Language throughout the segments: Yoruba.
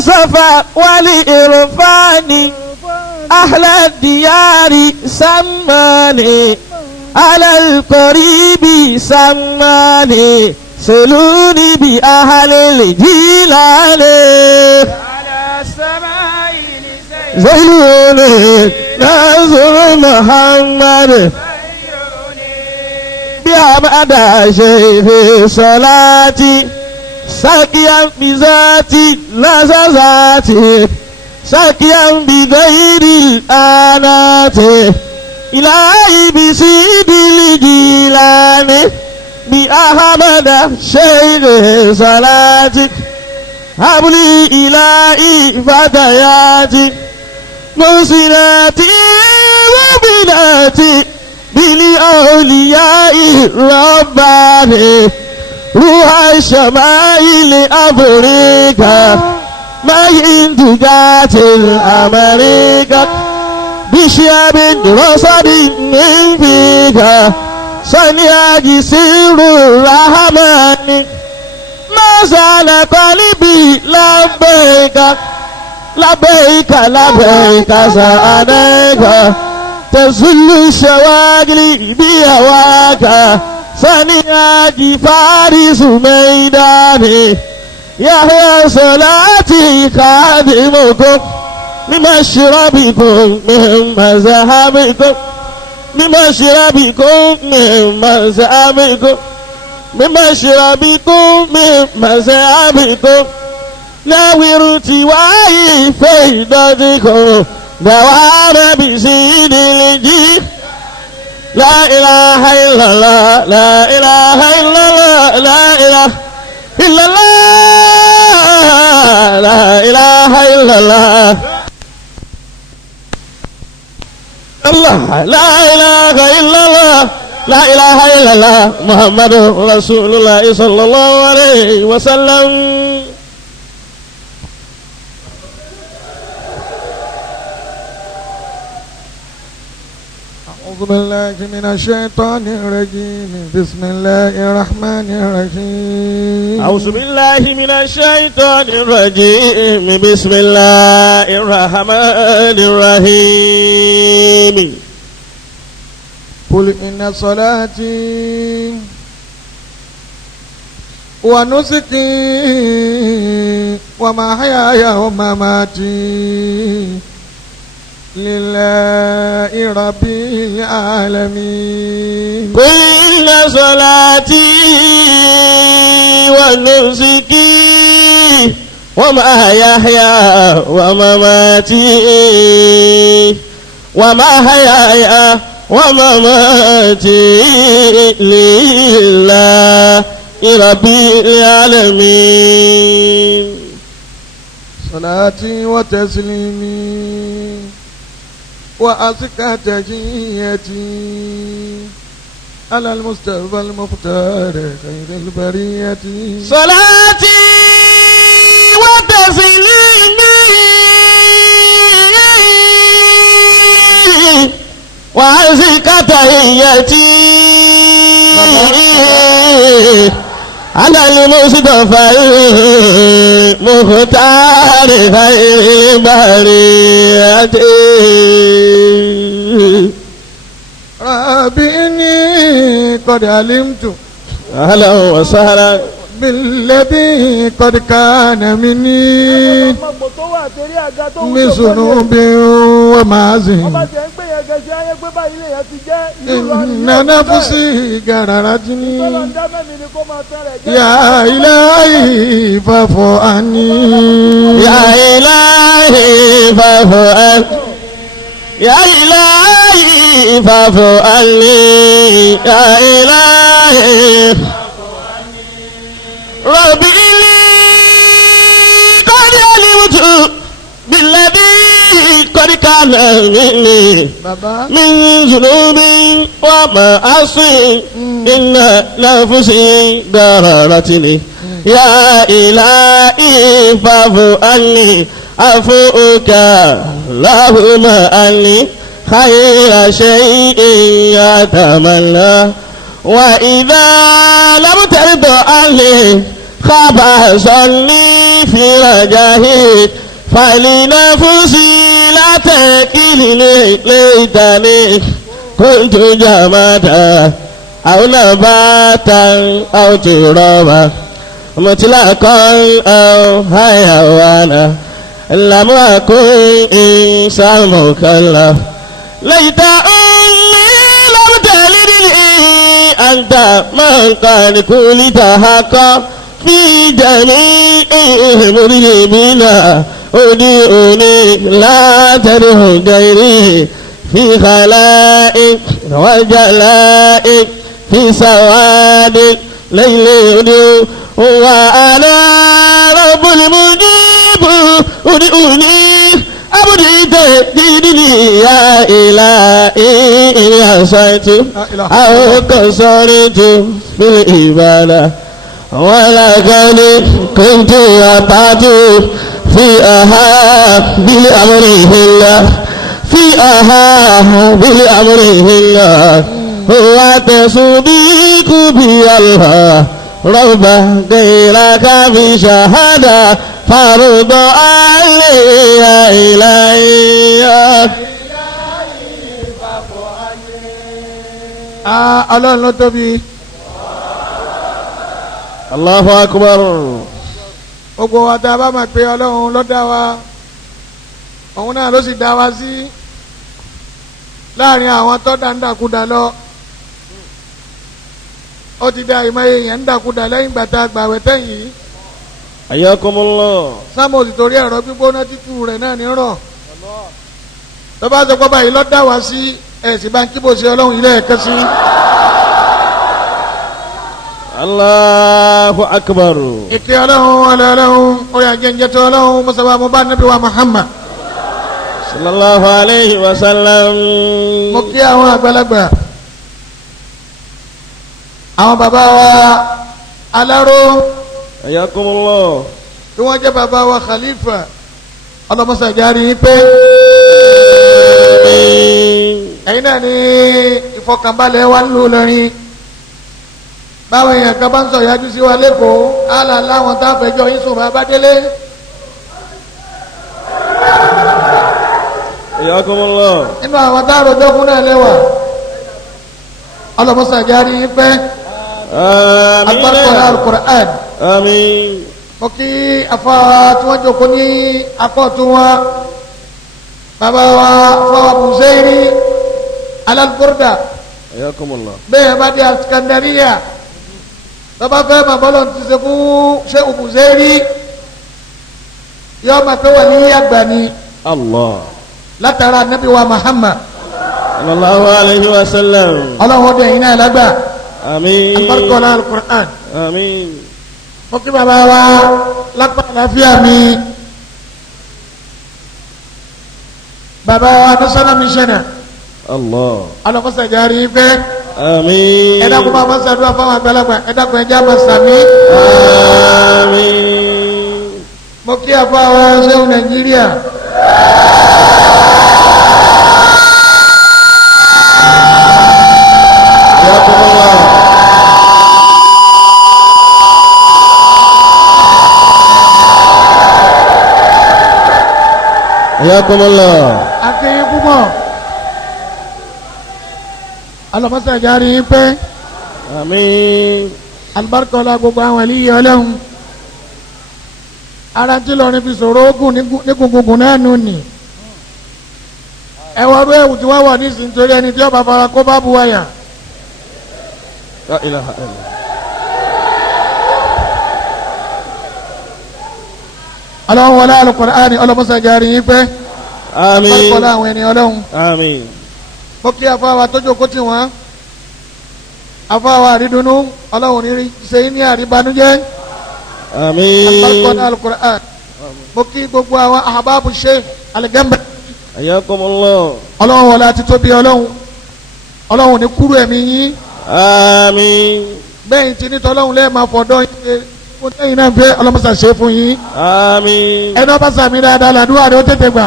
الصفا والإرفان أهل الديار سماني على القريب سماني سلوني بأهل الجيلان على السماء زينوني ناصر محمد بأحمد شيخ صلاتي ساقيا بذاتي لا ذاتي ساقيا بغير الآلات إلهي بسيد الجيلان بأحمد شيخ صلاتي هب لي إلهي فتياتي محسناتي وبناتي بالأولياء رباني روح الشمائل أفريقيا ما ينتجات الأمريكا بشياب رصد من فيك صنياج سر الرحمن ما زال قلبي لبيك لبيك لبيك سأليك تزل الشواغل بهواك صنياج فارس ميداني يحيى صلاتي خادمكم لمشربكم من مذهبكم لمشربكم من مذهبكم لمشربكم من مذهبكم لا ارتواء فيضتكم دوار بسيد الجيل لا إله إلا الله لا إله إلا الله لا إله إلا الله لا إله إلا الله الله لا إله إلا الله لا إله إلا الله محمد رسول الله صلى الله عليه وسلم. أعوذ بالله من الشيطان الرجيم بسم الله الرحمن الرحيم. أعوذ بالله من الشيطان الرجيم بسم الله الرحمن الرحيم. قل إن صلاتي ونسكي ومحياي ومماتي لله رب العالمين. قل إن صلاتي ونسكي ومحياي ومماتي ومحياي ومماتي لله رب العالمين. صلاتي وتسليمي وأزكى تحيتي على المصطفى المختار خير البرية. صلاتي وتسليمي وأزكى تحيتي على المصطفى المختار خير البرية. ربي إني قد علمت أهلا وسهلا بالذي قد كان مني من ذنوب ومعاصي إن نفسي غررتني يا إلهي فاعف عني يا إلهي فاعف عني يا إلهي فاعف عني يا إلهي ربي لي قد علمت بالذي قد كان مني من ذنوب ومعاصي إن نفسي غررتني يا إلهي فاعف عني عفوك اللهم أني خير شيء يتمنى وإذا لم ترضى عني خاب صلي في رجائي فلنفسي لا تكل ليتني كنت جمادا أو نباتا أو ترابا مطلقا أو حيوانا لم أكن إنسان مكلف ليت أمي لم تلدني أنت من قد كلت حقا في جميع المذنبين أدعوني لا تدع غيري في خلائق وجلائق في سواد الليل أدعو وأنا رب المجيب أدعوني أبدي تجدني يا إلهي إن عصيت أو قصرت في العبادة ولكن كنت أطعت في بالأمره الله في بالأمره الله هو تصديق بي الله رب غيرك بشهادة فرض علي يا إلهي ọlọ́run ló tóbi. Allahu akbar. gbogbo wa tá a bá máa pe ọlọ́run ló dá wa òun náà ló sì dá wa sí láàrin àwọn tó dáńdàkúdà lọ ó ti dá ìmọ̀ye yẹn ń dàkúdà lẹ́yìn gbàtà gbàwẹ̀ tẹ̀yìn. Ayakumullah. sámọ̀sì torí ẹ̀rọ gbígbóná títú rẹ̀ náà ní rọ̀ tó bá sọ pé báyìí ló dá wa sí ẹ̀sìn bá ń kíbò sí ọlọ́run ilé ẹ̀kẹ́ sí. Allahu akbar. ìpè ọlọ́run ọlọ́run ó yà jẹ́njẹ́ tó ọlọ́run mọ́sábà mo bá nàbí wa Muhammad sallallahu alayhi wa sallam. mo kí àwọn àgbàlagbà àwọn bàbá wa aláró Ayakumullah. tí wọ́n jẹ́ bàbá wa khalifa ọlọ́mọsàjárí pé ẹ̀yin náà ní ìfọkànbalẹ̀ wa ń lò lọ́rin báwọn èèyàn kan bá ń sọ ìyájú sí wa lẹ́kọ̀ọ́ àlà láwọn tá a fẹjọ́ yín sùn bá délé. Ayakumullah. nínú àwọn tá a rojọ́ fún náà lẹ́wà ọlọ́mọsàjárí pé agbárùkọ̀lá alukur'an. Àmín. mo kí afa tí wọ́n jókòó ní akọ́tún wa bàbá wa fọwọ́ bùsẹ́rì alalburda. Ayakumullah. bẹ́ẹ̀ bá di askandariya bàbá fẹ́ ma bọ́lọ̀ ti ṣe fún Sheikh Bùsẹ́rì yọ ma pé wà ní àgbà ni Allah. látara nabi wa Muhammad sallallahu alayhi wa sallam. ọlọ́run dẹ̀ yín náà lágbà. Àmín. abarikọ́lá alukur'an. Àmín. mo kí bàbá wa lápá àlàáfíà mi bàbá wa national missioner Allah. alọ́kọ́sàjárí fẹ́ Àmín. ẹ dákun bá wọn ṣàdúrà fáwọn àgbàlagbà ẹ dákun ẹ já ma sàmí. Àmín. mo kí àfa wa ṣẹ́wọ̀n Nàìjíríà. Ayakumullah. Ayakumullah. akéyí púpọ̀ alọ́mọ́sàjárí pẹ́ Àmín. alibarikọ́lá gbogbo àwọn ẹlẹ́yìí ọlọ́run ara tí lọ́rin fi sọ̀rọ̀ ogun ní gungungun náà nù ní ẹwọ́rú ẹ̀wù tí wọ́n wọ̀ nísìnyí nítorí ẹni tí ọba fara kó bá bu wáyà. La ilaha illallah. ọlọ́run wọlé alukur'ani ọlọ́mọ́sàjárí pẹ́ Àmín. alibarikọ́lá àwọn ẹni ọlọ́run. Àmín. mo kí afáwa tójú kó tì wọ́n afáwa àrídùnnú ọlọ́run ní sẹ́yìn ní àríbanújẹ́ Àmín. alibarikọ́lá alukur'an. mo kí gbogbo àwọn ahababu sheikh aligẹ́mbẹ́ Ayakumullah. ọlọ́run wọlé àti tóbi ọlọ́run ní kúrú ẹ̀mí yín Àmín. bẹ́ẹ̀ tí nítorí ọlọ́run lẹ́ẹ̀ máa fọ̀dọ́ yín ṣe fún tẹ́yìn náà fẹ́ ọlọ́mọṣà ṣe fún yín Àmín. ẹni ọba sàmì dáadáa làdúrà rẹ ó tètè gbà.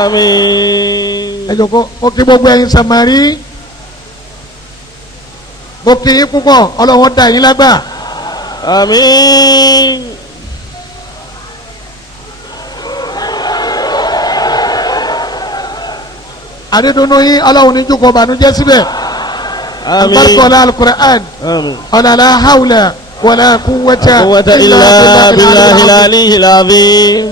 Àmín. ẹ jọ̀kọ́ mo kí gbogbo ẹ̀yin sàmárì mo kí yín púpọ̀ ọlọ́run dá yín lágbà àmín. àdídùnnú yín ọlọ́run ní jókòó bànújẹ́ síbẹ̀. àmín. àbárkọ̀lá alukur'an. àmín. ọ̀làlá hawla wàlá quwwata quwwata illa billahil aliyyil azim.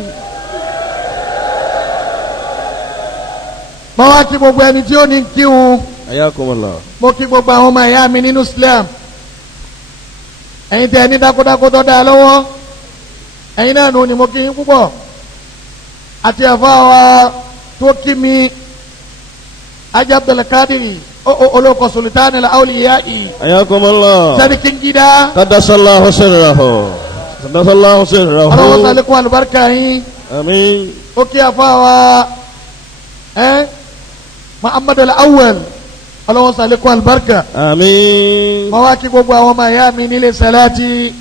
mo wá kí gbogbo ẹni tí ó ní kíhun. ayakumullah. mo kí gbogbo àwọn ọmọ ìyá mi nínú Islam. ẹ̀yin tẹ́ ẹni dákúdákú tó dáa lọ́wọ́. ẹ̀yin náà nù ni mo kí yín púpọ̀. àti àfa wa tó kí mi. Ajá Abdulkadiri olóko sultan al-awliya'i. ayakumullah. Sadikin gida. qaddasallahu sirrahu. qaddasallahu sirrahu. ọlọ́wọ́ sálẹ̀kùn àlùbáríkà yín. àmín. ó kí àfa wa Muhammad al-awwal ọlọ́wọ́ sálẹ̀kùn àlùbáríkà. àmín. mo wá kí gbogbo àwọn ọmọ ìyá mi nílé Salati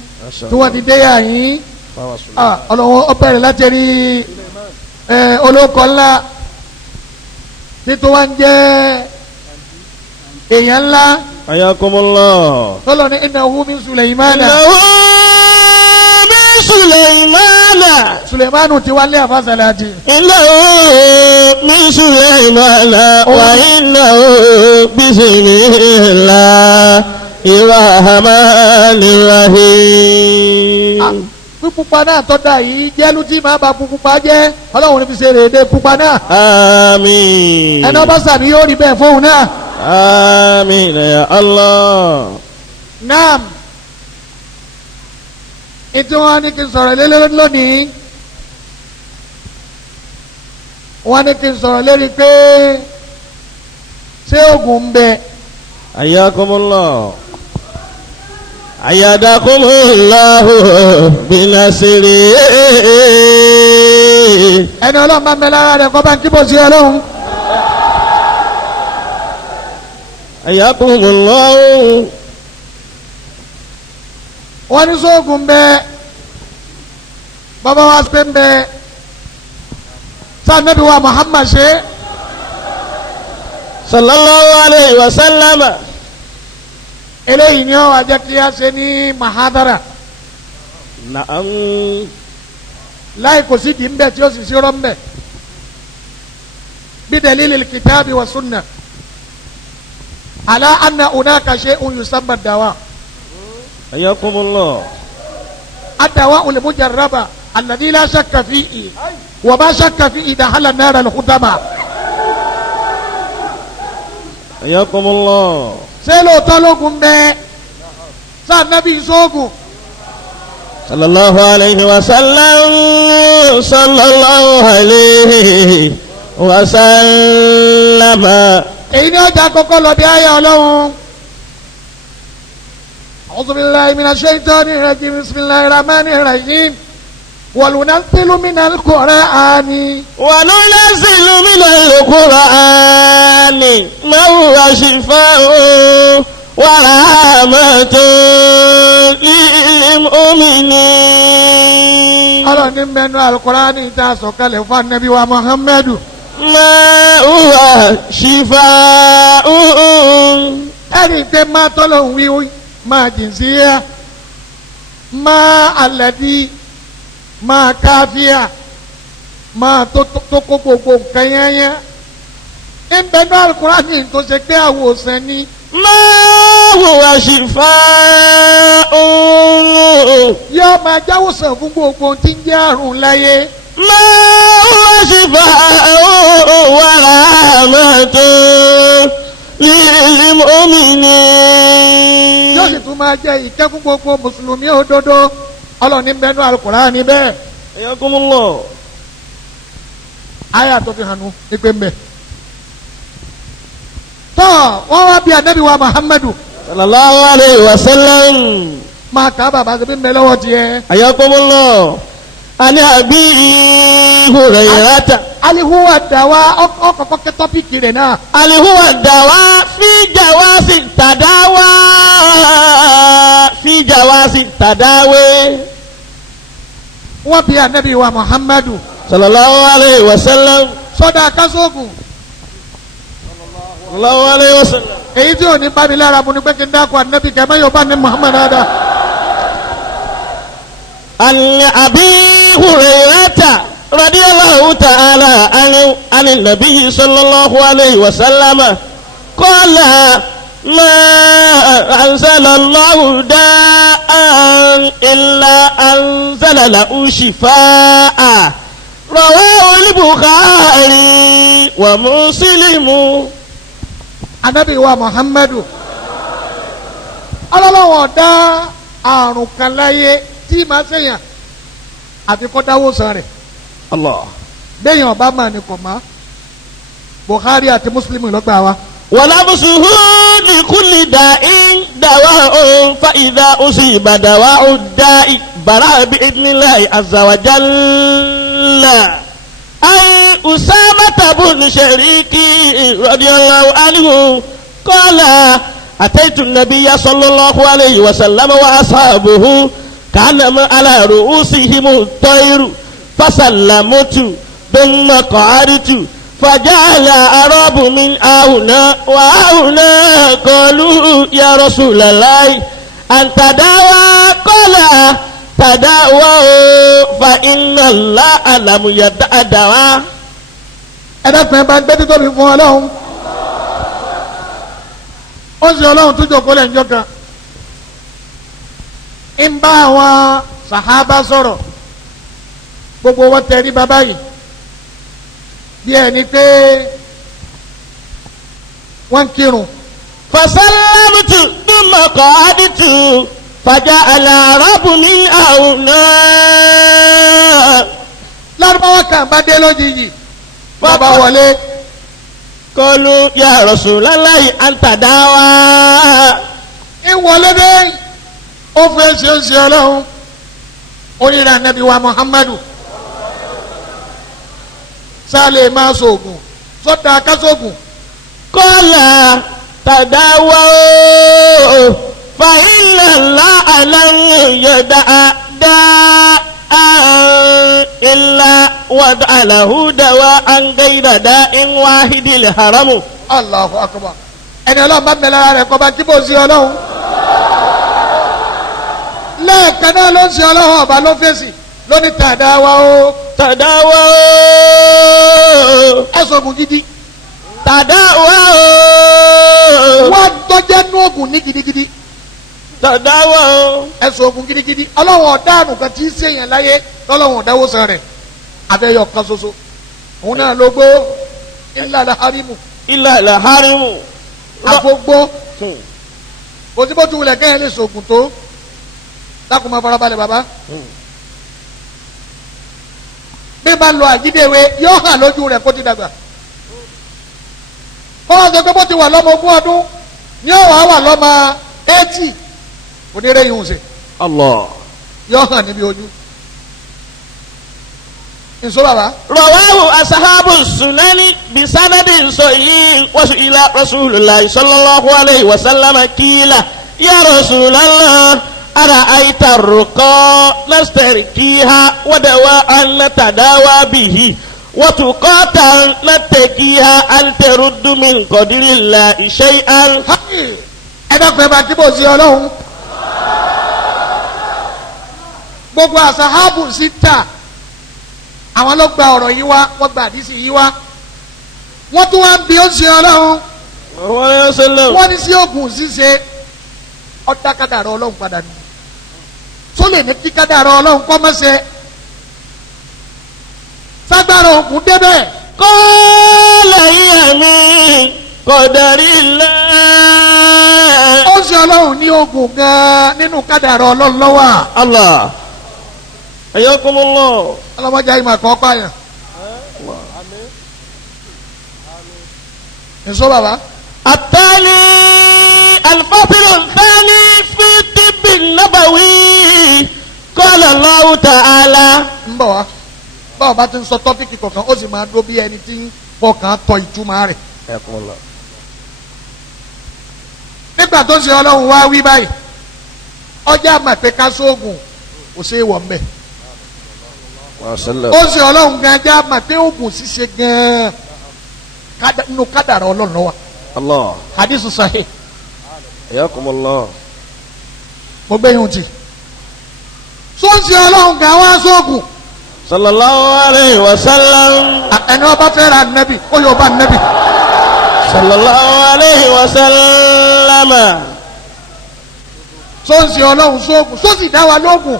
tí wọ́n ti dé yà yín. ọlọ́wọ́ ó bẹ̀rẹ̀ láti rí olóko ńlá títún wá ń jẹ́ èèyàn ńlá. ayakumullah. tọ́lọ̀ ní innahu min Sulaymana. innahu min Sulaymana. Sulaymanu ti wálé àfa Salati. innahu min Sulaymana wa innahu bismillahir rahmanir rahim. pupa náà tọ́da yìí jẹ́lu tí màá ba pupa jẹ́ ọlọ́run fi ṣe rèédé pupa náà. àmín. ẹni ọba sàbí yóò rí bẹ́ẹ̀ fóun náà. àmín ya Allah. naam ètò wọn ni kí n sọ̀rọ̀ lé lónìí wọn ni kí n sọ̀rọ̀ lérí pé ṣé oògùn ń bẹ. ayakumullah. ayadakumullahu binasiri. ẹni ọlọ́run bá ń bẹ lára rẹ̀ kọ́ bá ń kíbọ̀ sí ọlọ́run. ayakumullahu. wọ́n ní sóògùn ń bẹ bàbá wa pé ń bẹ sáà nẹ́bí wa Muhammad ṣe. sallallahu alayhi wa sallam. eléyìí ni ó wá jẹ́ kí a ṣe ní mahadara. na'am. láì kò sí di ń bẹ tí ó sì ṣírọ́ ń bẹ. bí dalilil kitabi wa sunna. ala anna unaka shay'un yusamma dawa. ayakumullah. الدواء المجربة الذي لا شك فيه وما شك فيه دخل النار الخدماء. ayakumullah. ṣé lóòótọ́ lóògùn bẹ́ẹ̀ sáà nábì sóògùn. sallallahu alayhi wa sallam. sallallahu alayhi wa sallam. èyí ni ọjà kọ́kọ́ lọ bí ayé ọlọ́run. أعوذ بالله من الشيطان الرجيم بسم الله الرحمن الرحيم وننزل من القرآن من القرآن ما هو شفاء ورحمة للمؤمنين. ọlọ́run ní mẹ́nu alukóraní ìta sọ̀kalẹ̀ fún anabi wa Muhammadu. ما هو شفاء. ẹni pé má tọ́lọ̀ ń wí máa jìnsíyà máa alẹ́dí máa káfíà máa tó kó gbogbo nǹkan yẹnyẹn ìbẹ̀nu alukurani tó ṣe pé àwòsàn ni. ما هو شفاء. yóò máa jáwòsàn fún gbogbo tí ń jẹ́ àrùn láyé. ما هو شفاء ورحمة للمؤمنين. yóò sì tún máa jẹ́ ìkẹ́ fún gbogbo mùsùlùmí òdodo ọlọ́ọ̀ni bẹnu alukurani bẹ́ẹ̀. ayakumullah. àyà tó fi hànú nípe mbẹ. tọ́ wọ́n wá bí anabi wa Muhammadu. sallallahu alayhi wa sallam. máa kà á bàbá ṣe bí mbẹ lọ́wọ́ tiẹ̀. ayakumullah. ani abi hurayrata. alihuwa dawa ọkọ̀kọ́ kẹ́ tọ́pìkì rẹ̀ náà. alihuwa dawa fi jawasi tadawa. fi jawasi tadawe. wọ́n bí anabi wa Muhammadu. sallallahu alayhi wa sallam. sọ́dà kásóògùn. sallallahu alayhi wa sallam. èyí tí ò ní bá mi lára mu ni pé kí n dákọ̀ anabi kẹ́ mẹ́yọ̀ bá ní Muhammadu ada. عن أبي هريرة رضي الله تعالى عن النبي صلى الله عليه وسلم قال ما أنزل الله داء إلا أنزل له شفاء رواه البخاري ومسلم. anabi wa muhammadu ọlọ́lọ́wọ́ dá àrùn kan láyé tí màá sèyàn àti kọ́dáwó san rẹ̀. Allah. bẹ́ẹ̀ yẹn ọba máa ní kò má bukhari àti muslim ló gbà wá. ولبسه لكل داء دواء فإذا أصيب دواء الداء برأ بإذن الله عز وجل. أي أسامة بن شريك رضي الله عنه قال أتيت النبي صلى الله عليه وسلم وأصحابه كأنما على رؤوسهم الطير فسلمت ثم قعدت فجعل العرب من هنا وهنا قالوا يا رسول الله أن تداوى قال تداووا فإن الله لم يدع دواء. ẹ dákun ẹ bá gbé títóbi fún ọlọ́run ó sì ọlọ́run tó jókòó lẹ́njọ́ kan ń bá àwọn sàhábà sọ̀rọ̀ gbogbo wọn tẹrí bàbá yìí bí ẹni pé wọ́n ń kírun. فسلمت ثم قعدت فجعل العرب من هنا. lárúbáwá kan bá dé lójijì bàbá wọlé. قالوا يا رسول الله أن تداوى. ń wọlé dé ó fẹ́ ṣe ń ṣe ọlọ́run oríra nàbí wa muhammadu sálẹ̀ máa sọ̀gùn sọ́dà kásọ̀gùn. قال تداووا فإن الله لن يدع داء إلا وضع له دواء غير داء واحد الحرم. Allahu akbar ẹni ọlọ́run bá mẹ́lẹ́ ara rẹ̀ kọ́ bá kí bó ṣe ọlọ́run lẹ́ẹ̀kan náà ló ń ṣe ọlọ́run ọba ló fèsì lóní tàdáwá o. tàdáwá o. ẹ̀sùn ògùn gidi. tàdáwá o. wọ́n tọ́jẹ́ nú ògùn ní gidigidi. tàdáwá o. ẹ̀sùn ògùn gidigidi ọlọ́run ọ̀daràn kan tí í ṣèyàn láyé lọ́lọ́run ọ̀dáwó san rẹ̀ abẹ́yọ̀ kan ṣoṣo òun náà ló gbó ilà làhárímù. ilà làhárímù. àfọgbó kò sí bó tu wulẹ̀ kẹ́hìn lè sògùn tó dákun máa farabalẹ̀ bàbá. bí bá lọ àjídéwé yóò hàn lójú rẹ̀ kó ti dàgbà. kọ́lá sọ pé bó ti wà lọ́mọ ogún ọdún ní ọ̀wá wà lọ́mọ 80 onírè yìí ń ṣe. Allah. yóò hàn níbi ojú. nsọ bàbá. rawahu asahabu sunani bisanadi sọyí wasu ila rasulillah sallallahu alayhi wa sallam kila ya rasulallah ara aita ruqa nastarkiha wadawa an natadawa bihi watuqata nattakiha an taruddu min qadrillahi shay'an. ẹ dákun ẹ bá kí bó ṣe ọlọ́run. gbogbo asahabu sita àwọn ló gba ọ̀rọ̀ yìí wá wọ́n gba àdísì yìí wá wọ́n tún wá ń bi ó ṣe ọlọ́run wọ́n ní sí oògùn ṣíṣe ọ̀dà kádàrá ọlọ́run padà ní tó lè ní kí kádàrá ọlọ́run kọ́ mọ́ ṣe ságbára oògùn débẹ̀. qala hiya min qadarillah. ó ṣe ọlọ́run ní oògùn gan-an nínú kádàrá ọlọ́run ló wà. Allah. ayakumullah. ọlọ́mọdé ayé máa kọ́ pààyàn. nsọ bàbá. الثاني الفصل الثاني في الطب النبوي قال الله تعالى. ń bọ̀ wá báwo bá ti ń sọ tọ́pìkì kọ̀ọ̀kan ó sì máa dó bí ẹni tí ń fọkàn tọ ìtumọ̀ rẹ̀. nígbà tó ń ṣe ọlọ́run wá wí báyìí ọjà àmàpé ká sóògùn kò ṣe é wọ̀ mbẹ́. ó ṣe ọlọ́run gan ajá àmàpé oògùn ṣíṣe gan nínú kádàrá ọlọ́run ló wà. Allah. hadithu sahih. ayakumullah. mo gbé yín ti sọ́ọ̀sì ọlọ́run gan wá sóògùn. sallallahu alayhi wa sallam. ẹni ọba fẹ́ ra nẹ́bì ó yóò bá nẹ́bì. sallallahu alayhi wa sallam. sọ́ọ̀sì ọlọ́run sóògùn sọ́ọ̀sì dá wa lóògùn.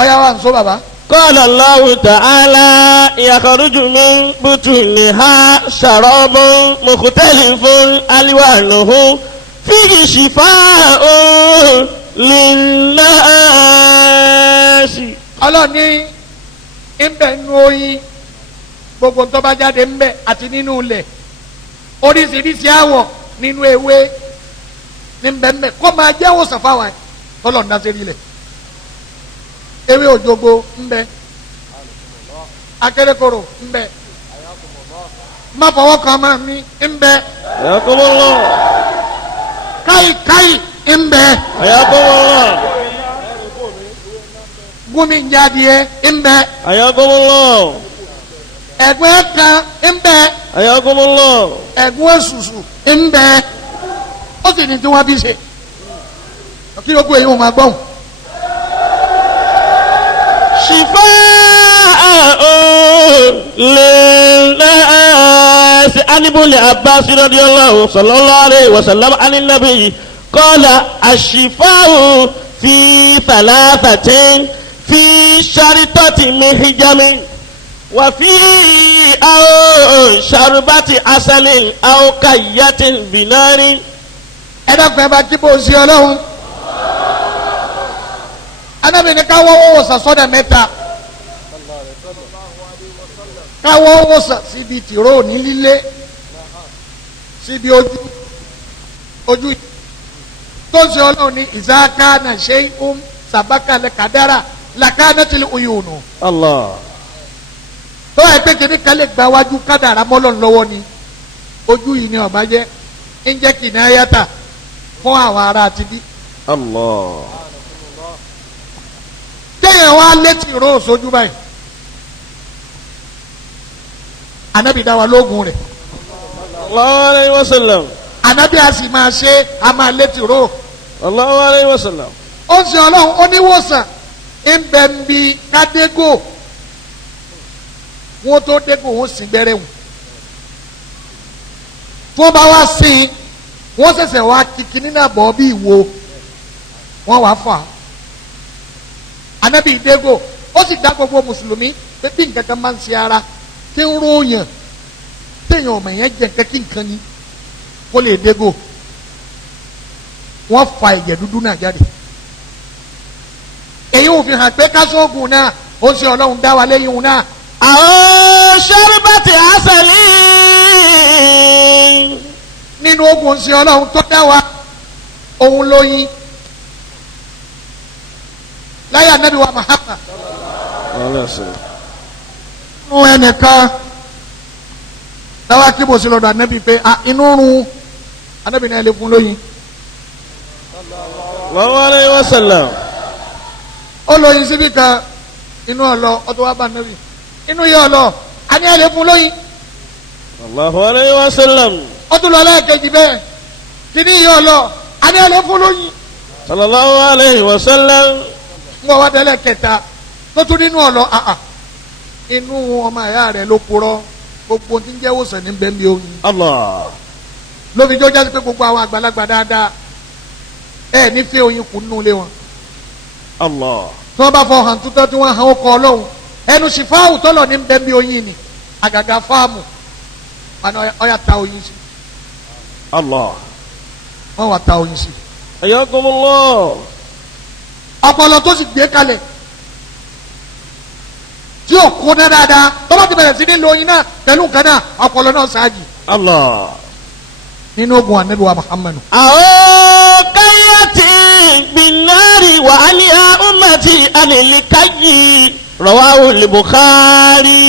ọ̀yá wa ń sọ bàbá. قال الله تعالى يخرج من بطونها شراب مختلف ألوانه فيه شفاء للناس. ọlọ́ni ń bẹ nínú oyin gbogbo ń tó bá jáde ń bẹ àti nínú ilẹ̀ oríṣiríṣi àwọ̀ nínú ewé ní ń bẹ kó máa jẹ́ òsàn fáwọn tọ́lọ̀ ń dá sí ilẹ̀. ewé òjògo ń bẹ akérèkọrò ń bẹ má fọwọ́ kan máa mi ń bẹ Ayakumullah. káyì ń bẹ Ayakumullah. gúnmi ń jáde ń bẹ Ayakumullah. ẹ̀gbọ́n kan ń bẹ Ayakumullah. ẹ̀gbọ́n ṣùṣù ń bẹ ó sì ní tí wọ́n bí ṣe kí ló kú èyí wọn máa gbọ́n. شفاء للناس. عن ابن عباس رضي الله صلى الله عليه وسلم عن النبي قال الشفاء في ثلاثة في شرطة محجم وفي أو شربة عسل أو كية بنار. ẹ dọ́gbẹ́ bá jí bó ṣe ọlọ́run anábìíní káwọ́ owó sàsọ́dẹ̀ mẹ́ta káwọ́ owó sà síbi tìró ní lílé síbi ojú tó ṣe ọlọ́run ní ìzáká náà ṣe sàbákalẹ̀ kàdára làkàna tìlẹ̀ uyùnù. Allah. tó wà pé kìnìún kan lè gba wájú kádàrá mọ́lọ́n lọ́wọ́ ni ojú yìí ni ọba jẹ́ ń jẹ́ kìnìún fún àwọn ará àti bí. Allah. téèyàn wá létí ìró sójú báyìí anabi dá wa lóògùn rẹ̀ Sallallahu alayhi wa sallam. anabi a sì máa ṣe a máa létí ìró Sallallahu alayhi wa sallam. ó sì ọlọ́run oníwòsàn ń bẹ ń bi kádégò wọn tó dégò wọn sì gbẹrẹ wọn tó bá wá sí i wọn ṣẹ̀ṣẹ̀ wá kìkì nínú àbọ̀ bí ìwo wọn wá fà á anabi dégò ó sì dá gbogbo mùsùlùmí pé bí nǹkan kan máa ń ṣe ara tí ń ròyàn téèyàn ọmọ yẹn jẹ nǹkan kí nǹkan ni kó lè dégò wọn fa ẹ̀jẹ̀ dúdú náà jáde èyí ò fi hàn pé kásóògùn náà ó ṣe ọlọ́run dá wa lẹ́yìn òun náà. àwọn ṣẹ́rìbàtì àṣẹlẹ̀. nínú ogun ṣe ọlọ́run tó dá wa òun lóyin láyé anabi wa Muhammad. nínú ẹnìkan dáwà kí bó ṣe lọ́dọ̀ anabi pé inú run anabi náà lè fún lóyin. Sallallahu alayhi wa sallam. ó lóyin síbi kan inú ọlọ ọtọ wa bá anabi inú yẹ ọlọ àní ẹ lè fún lóyin. Sallallahu alayhi wa sallam. ó tún lọ lẹ́ẹ̀kejì bẹ́ẹ̀ kíní yẹ ọlọ àní ẹ lè fún lóyin. Sallallahu alayhi wa sallam. ń wọ́n wá tẹ́lẹ̀ kẹta tó tún nínú ọlọ inú ọmọ ẹ̀yà rẹ̀ ló purọ́ gbogbo tí ń jẹ́ wòsàn ní bẹ́ẹ̀ bí oyin. Allah. lóbi jọjá sí pé gbogbo àwọn àgbàlagbà dáadáa ẹ nífẹ̀ẹ́ oyin kù nínú ilé wọn. Allah. tí wọ́n bá fọ hàn tútọ́ tí wọ́n hàn ó kọ́ ọlọ́run ẹnu sì fáwù tọ́lọ̀ ní bẹ́ẹ̀ bí oyin ni àgàgà fáàmù wọn ọ̀yà ta oyin sí. Allah. wọ́n wà ta oyin sí. Ayakumullah. ọpọlọ tó sì gbé kalẹ̀ tí yóò kó dé dáadáa tọ́lá ti bẹ̀rẹ̀ sí ní lo oyin náà pẹ̀lú nǹkan náà ọpọlọ náà ṣáàjì. Allah. nínú ogun anabi wa Muhammadu. àwọn káyọ̀tì bìnnárì wà á ní ummati anìlíkàyì rawahu al-Bukhari.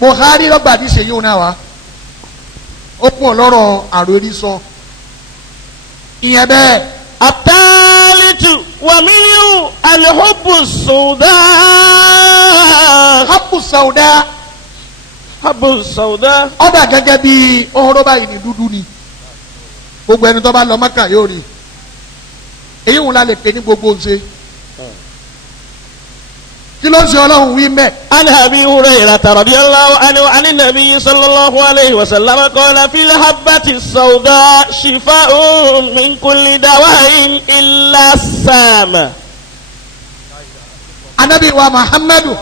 Bukhari lọ́gbà tí ṣe yóò náà wá ó kún ọlọ́rọ̀ àròrí sọ ìyẹn bẹ́ẹ̀. àtàlítù wàmílíù alihubbu sawda. hapu sauda hubbu sawda. ọ̀dà gẹ́gẹ́ bí ọ̀rọ̀ báyìí ní dúdú ni gbogbo ẹni tó bá lọ Mẹ́kà yóò rí èyí wọn la lè pè ní gbogbo ṣe kí ló ń ṣe ọlọ́run wí mẹ́. عن أبي هريرة رضي الله عنه عن النبي صلى الله عليه وسلم قال في الحبة السوداء شفاء من كل دواء إلا السام. anabi wa muhammadu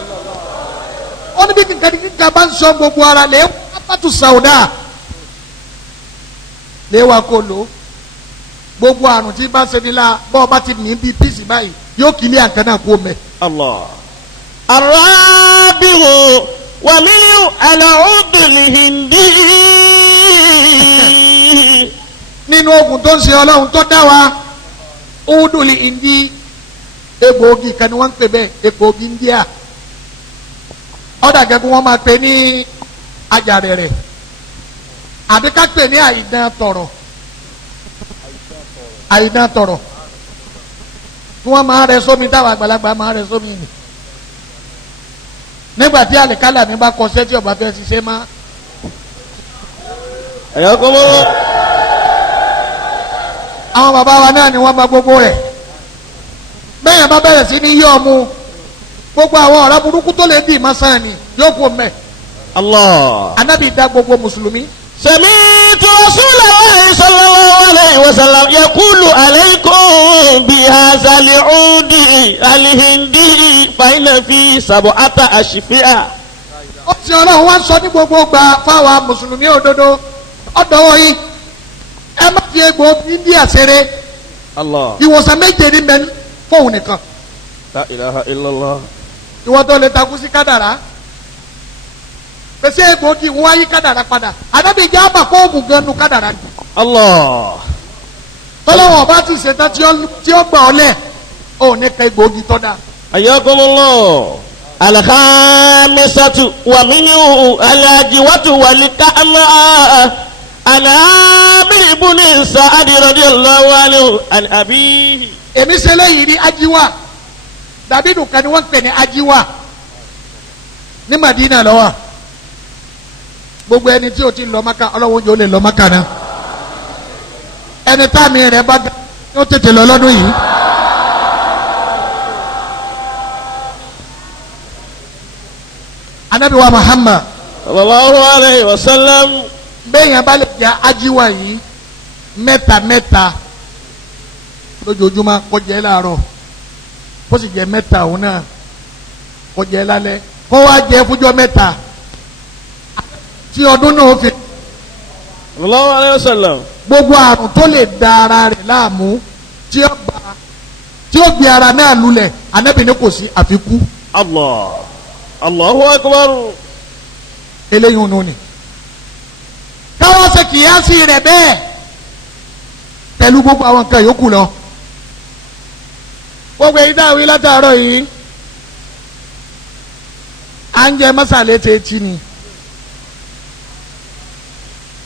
ó ní bí kíkà bá ń sọ gbogbo ara lè pàtó sàwùdà lè wà kó lò gbogbo àrùn tí bá ṣe ní la bọ́ọ̀ bá ti mí bí píìsì báyìí yóò kí ní àǹkánná kó mẹ́. الله. الرابع ومنه العود الهندي. nínú oògùn tó ń ṣe ọlọ́run tó dá wa uduli indi egbòogi kan ni wọ́n ń pè bẹ́ẹ̀ egbòogi India ọ̀dà gẹ́gẹ́ wọ́n máa pè ní ajarẹ̀rẹ̀ àbí ká pè ní àìdán tọ̀rọ̀ àìdán tọ̀rọ̀ tí wọ́n máa rẹ sómi táwọn àgbàlagbà máa rẹ sómi nì nígbà tí àlìkálà mi bá kọ sẹ́tì ọ̀bá fẹ́ ṣiṣẹ́ má. حياكم الله. àwọn bàbá wa náà ni wọ́n bá gbogbo rẹ̀ bẹ́ẹ̀ bá bẹ̀rẹ̀ sí ní yọ̀ mu gbogbo àwọn ọ̀rá burúkú tó lè dì má sàn ni yóò kó mẹ́. الله. anabi dá gbogbo mùsùlùmí. سمعت رسول الله صلى الله عليه وسلم يقول عليكم بهذا العود الهندي فإن فيه 7 أشفاء. ó ti ọlọ́run wá sọ ní gbogbo gbà fáwọn mùsùlùmí òdodo ọ̀dọ̀ wọ̀nyí ẹ má fi egbò India ṣeré الله. ìwòsàn méje ní mẹ́nu fóun nìkan لا إله إلا الله. ìwọ tó lè takú sí kádàrá pèsè egbòogi wọn wáyé kádàrá padà àdàbí ìjà àbà kó oògùn gan nu kádàrá ni الله. tọ́lọ́wọ́n ọba ti ṣetán tí ó gbà ọ́ lẹ̀ ó ní ká egbòogi tọ́ da. حياكم الله. الخامسة ومنه الأجوة والكأماء. عن عامر بن سعد رضي الله عنه عن أبيه. èmi ṣe léyìí ní ajiwa dàbídù kan ni wọ́n ń pè ní ajiwa ní Madina lọ́wọ́ gbogbo ẹni tí o ti lọ Maka ọlọ́wọ́n jẹ́ o lè lọ Maka náà ẹni táàmì rẹ̀ bá ga yóò tètè lọ lọ́dún yìí. anabi wa Muhammad صلى الله عليه وسلم. bẹ́ẹ̀ yẹn bá lè jẹ́ ajiwa yìí mẹ́ta mẹ́ta lójoojúmọ́ kó jẹ láàárọ̀ kó sì jẹ mẹ́ta òun náà kó jẹ lálẹ́ kó wá jẹ fújọ́ mẹ́ta tí ọdún náà fi. صلى الله عليه وسلم. gbogbo àrùn tó lè da ara rẹ̀ láàmú tí ó gbé ara náà lulẹ̀ Ànábì ní kò sí àfikún. الله. الله أكبر. eléyìí nù ni káwọn ṣe kìyàsí rẹ̀ bẹ́ẹ̀ pẹ̀lú gbogbo àwọn nǹkan yòókù lọ. gbogbo èyí dáwí látàárọ̀ yìí à ń jẹ mọ́sálẹ̀ tẹ́tí ni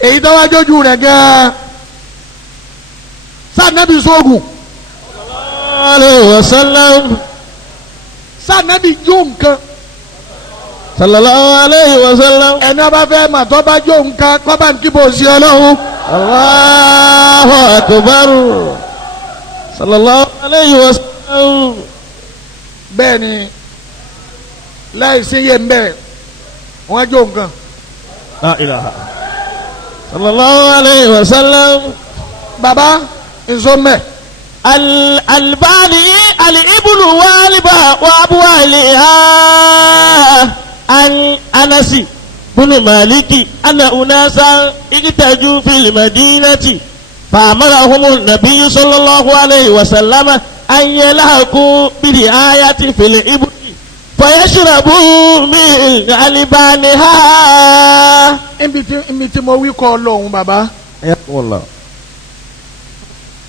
èyí tó wá jójú rẹ̀ gan-an sànàbí sóògùn عليه وسلم. sànàbí jó nǹkan صلى الله عليه وسلم. ẹni ọba fẹ́ mà tó bá jó nǹkan kọ́ba ní kíbo sí ọlọ́run. الله أكبر. صلى الله عليه وسلم. bẹ́ẹ̀ ni láì sí iye ń bẹ̀ wọ́n jó nǹkan. لا إله. صلى الله عليه وسلم. baba nsọ́mẹ̀. الباني الإبل والباء وأبوالها. عن أنس بن مالك أن أناسا احتجوا في المدينة فأمرهم النبي صلى الله عليه وسلم أن يلحقوا برعاية في الإبل فيشربوا من ألبانها. ibi tí mo wí kọ́ lọ́hùn baba. والله.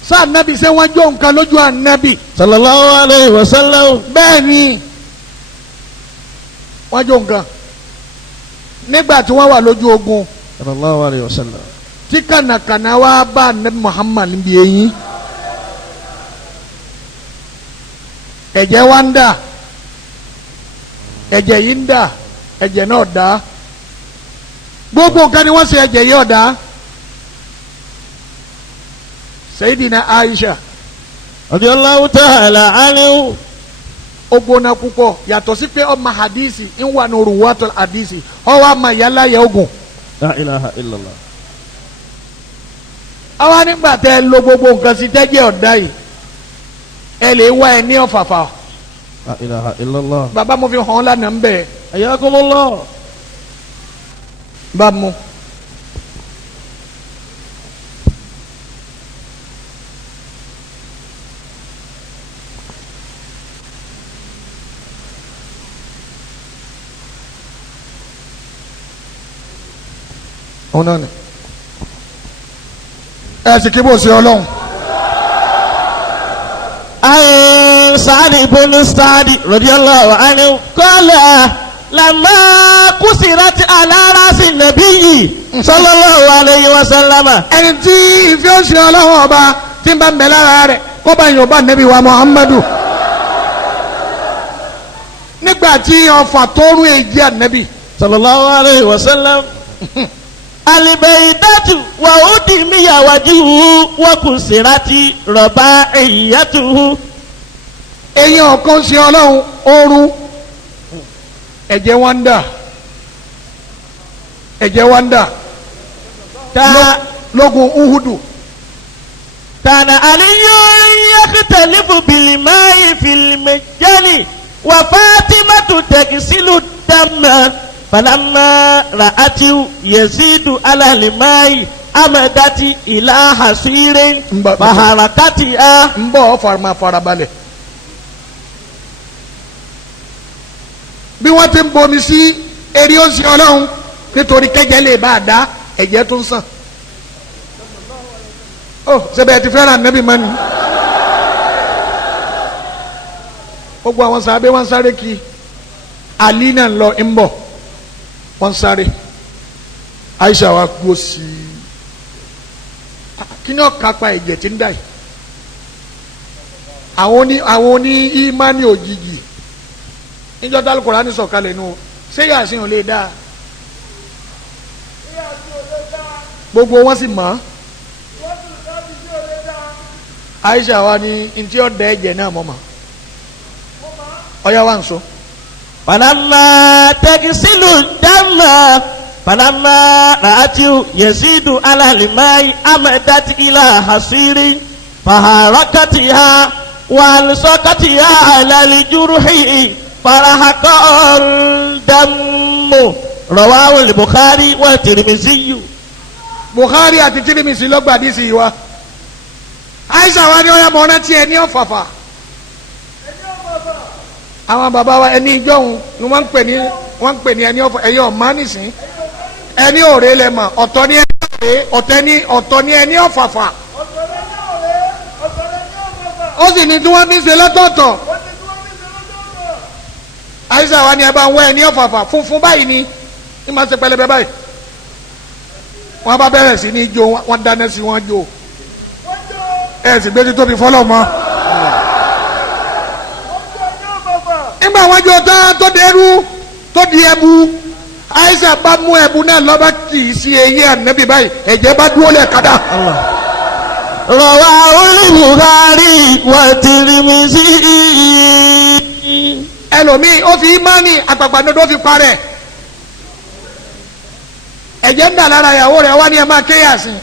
sáà nàbì ṣé wọ́n jó nǹkan lójú ànábì. صلى الله عليه وسلم. bẹ́ẹ̀ ni wọ́n jó nǹkan nígbà tí wọ́n wà lójú ogun صلى الله عليه وسلم. tí kànàkànà wá bá ànábì Muhammad bí eyín ẹ̀jẹ̀ wá ń dà ẹ̀jẹ̀ yìí ń dà ẹ̀jẹ̀ náà dá gbogbo nǹkan ni wọ́n ṣe ẹ̀jẹ̀ yìí ọ̀dá Sayyidina Aisha radiyallahu ta'ala anhu. ó gbóná púpọ̀ yàtọ̀ sí pé ọmọ hadisi ń wà ní ruwatul hadisi ọwọ́ àmà yálà yẹ ogun. la ilaha illallah. àwa nígbà tẹ ẹ lo gbogbo nǹkan sí tẹ́jẹ́ ọ̀dá yìí ẹ lè wá ẹ ní ọ̀fàfà. la ilaha illallah. bàbá mo fi hàn án lánàá ń bẹ̀. ayakumullah. bá mu. ọ̀nà ni ẹ sì kí bó ṣe ọlọ́run. عن سعد بن سعد رضي الله عنه قال لما كسرت على رأس النبي صلى الله عليه وسلم. ẹni tí ìfẹ́ ṣe ọlọ́run ọba tí ń bá ń bẹ lára rẹ̀ kó bá yorùbá nẹ́bí wa muhammadu. nígbà tí ọfà tó rún èjì ànẹ́bí. صلى الله عليه وسلم. البيدة وأدمي وجهه وكسرت رباعيته. èèyàn kan ṣe ọlọ́run ooru ẹ̀jẹ̀ wọn ń dà ẹ̀jẹ̀ wọn ń dà lógun uhudu. كان علي يختلف بالماء في المجال وفاطمة تغسل الدم فلما رأته يزيد على الماء أمدت إلى حصير فحركتها. ń bọ̀ farabalẹ̀. bí wọ́n ti ń bomi sí eré oṣù ọlọ́run nítorí kẹ́jẹ́ lè bá a dá ẹ̀jẹ̀ tó ń sàn. ó sẹ́bẹ̀ ti fẹ́ràn nẹ́bí mọ́ni. gbogbo àwọn sàbẹ̀ wọn sáré kí Ali náà lọ ń bọ̀ wọ́n sáré Aisha wa gbó sí i kí ni ọ̀ka pa ẹ̀jẹ̀ tí ń dà yìí. àwọn oní ìmánì òjijì níjọ́ tí Al-Qur'ani sọ̀kalẹ̀ nù ṣé Yásìn ò lè dá gbogbo wọn sì mọ̀ Aisha wa ni ntí ọ̀dà ẹ̀jẹ̀ náà mọ̀ mọ̀ ọ̀yá wa ń so. فلما تغسل الدم فلما رأته يزيد على الماء أمدت إلى حصير فحركتها وألصقتها على الجرح فرحق الدم. رواه البخاري والترمذي. Bukhari àti Tirmidhi ló gbà dísì wa. Aisha wa ni ọ̀yà mọ̀ ọ́nà tiẹ̀ ní ọ̀fàfà. àwọn bàbá wa ẹni ìjọ́hun ni wọ́n ń pè ní ẹni ọ̀fọ̀ ẹ̀yẹ ọ̀ma nìsín ẹni òré lẹ mọ̀ ọ̀tọ̀ ní ẹni òré ọ̀tọ̀ ní ẹni ọ̀fàfà. ó sì ní tí wọ́n fi ń ṣe lọ́tọ̀ọ̀tọ̀. Aisha wa ni ẹ bá ń wọ ẹni ọ̀fàfà funfun báyìí ni ní máa ṣe pẹlẹbẹ báyìí. wọ́n bá bẹ̀rẹ̀ sí ní jó wọ́n dáná sí wọ́n jó ẹ sì gbé títóbi fọlọ́ mọ́. nígbà wọn jọ tán tó dẹrú tó di ẹbu Aisha bá mú ẹbu náà lọ́ba kì í sí eyín ànábì báyìí ẹ̀jẹ̀ bá dúró lẹ̀ kádà. Rawahul Bukhari wa Tirmidhi. ẹlòmíì ó fi ìmánì àgbàgbàdodo fi parẹ́ ẹ̀jẹ̀ ń dà lára ìyàwó rẹ̀ wá ní ẹ máa ké Yásìn.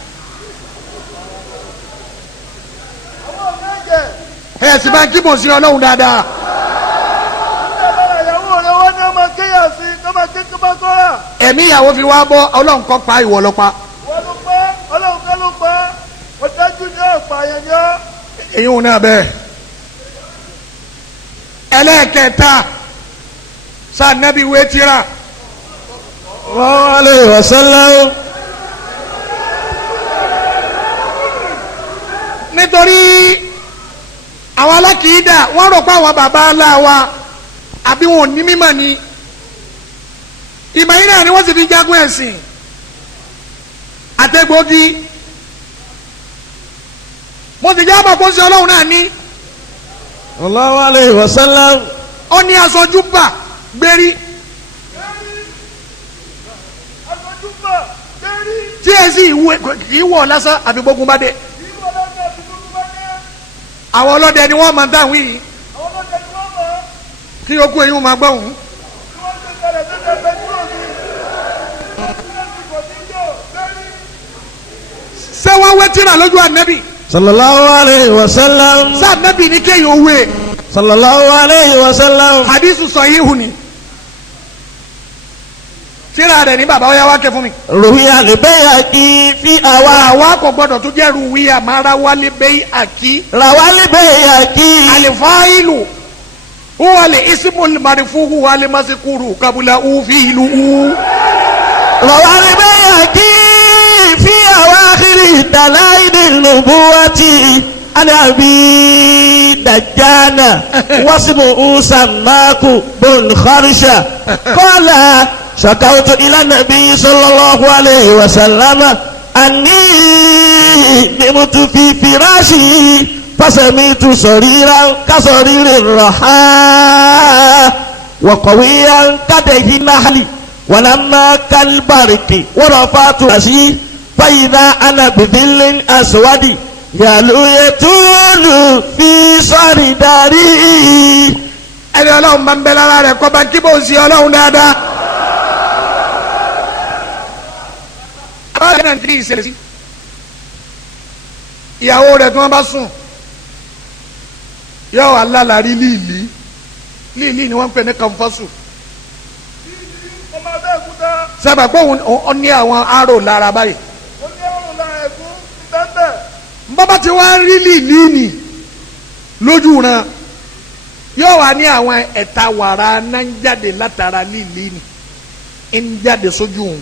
ẹ̀ sì máa ń kíbò sí Ọlọ́run dáadáa. ẹ̀mí ìyàwó fi wá bọ́ Ọlọ́run kọ́ pa ìwọ lọ pa. Ọlọ́run kọ́ ló pa ọ̀dájú ní ọ̀pá yẹn ni ọ́. èyí wọn náà bẹ́ẹ̀. ẹlẹ́ẹ̀kẹta sànẹ́bí wétírà. Sallallahu alayhi wa sallam. nítorí àwọn alákìídà wọ́n rò pé àwọn bàbá ńlá wa àbí wọn ò ní mímọ̀ ni ìmọ̀ yìí náà ni wọ́n sì fi jagun ẹ̀sìn àtẹ̀gbọ́gí mo sì já bọ̀ kó sí Ọlọ́run náà ní. Sallallahu alayhi wa sallam. ó ní aṣojú bà gbérí tí ẹ sì kì í wọ̀ lásán àfi gbógun bá dé. àwọn ọlọ́dẹ ni wọ́n máa dáhùn yìí àwọn ọlọ́dẹ ni wọ́n mọ̀ kí okú eyín máa gbọ́ òun. tí wọ́n ṣe kalẹ̀ tó ṣe pẹ̀lú òní láti kò ní yóò lórí. ṣé wọ́n wé tíra lójú ànábì. sallallahu alayhi wa sallam. ṣé ànábì ní kéèyàn wé. sallallahu alayhi wa sallam. hadithu sahihu ni. tíra rẹ̀ ní bàbá ọ̀yá wa kẹ́ fún mi. ruhiya li bayhaqi fi awa. àwa kò gbọdọ̀ tó jẹ́ ruwiya mara wálé bẹ́ẹ̀ àkí. rawali bayhaqi. alifailu huwa li ismul marifuhu wal maskuru kabula ufilu. rawali bayhaqi fi awakhiri dalail nubuwati ana abi dajjana wasmu samaku bun kharsha qala شكوت إلى النبي صلى الله عليه وسلم أني نمت في فراشي فسمعت صريرا كصرير الرحى وقويا كديه النحل ولما كالبرق ورفعت رأسي فإذا أنا بظل أسود يلو يطول في صار داري. ẹni ọlọ́run bá ń bẹ lára rẹ̀ kọ́ bá kí bó ń ṣe ọlọ́run dáadáa. báyìí náà ti ìṣẹ̀lẹ̀ sí ìyàwó rẹ̀ tí wọ́n bá sùn yóò wà lálàrí líìlí líìlí ni wọ́n ń pè ní kànfọ́sù. ọmọ abẹ́ òkúta sábà pé òun ní àwọn arò lára báyìí. ó ní ọrùn lára ẹ̀gún bẹ́ẹ̀ bọ́bá ti wá rí líìlí nì lójú ran yóò wà ní àwọn ẹ̀ta wàrà náà ń jáde látara líìlí nì ń jáde sójú òun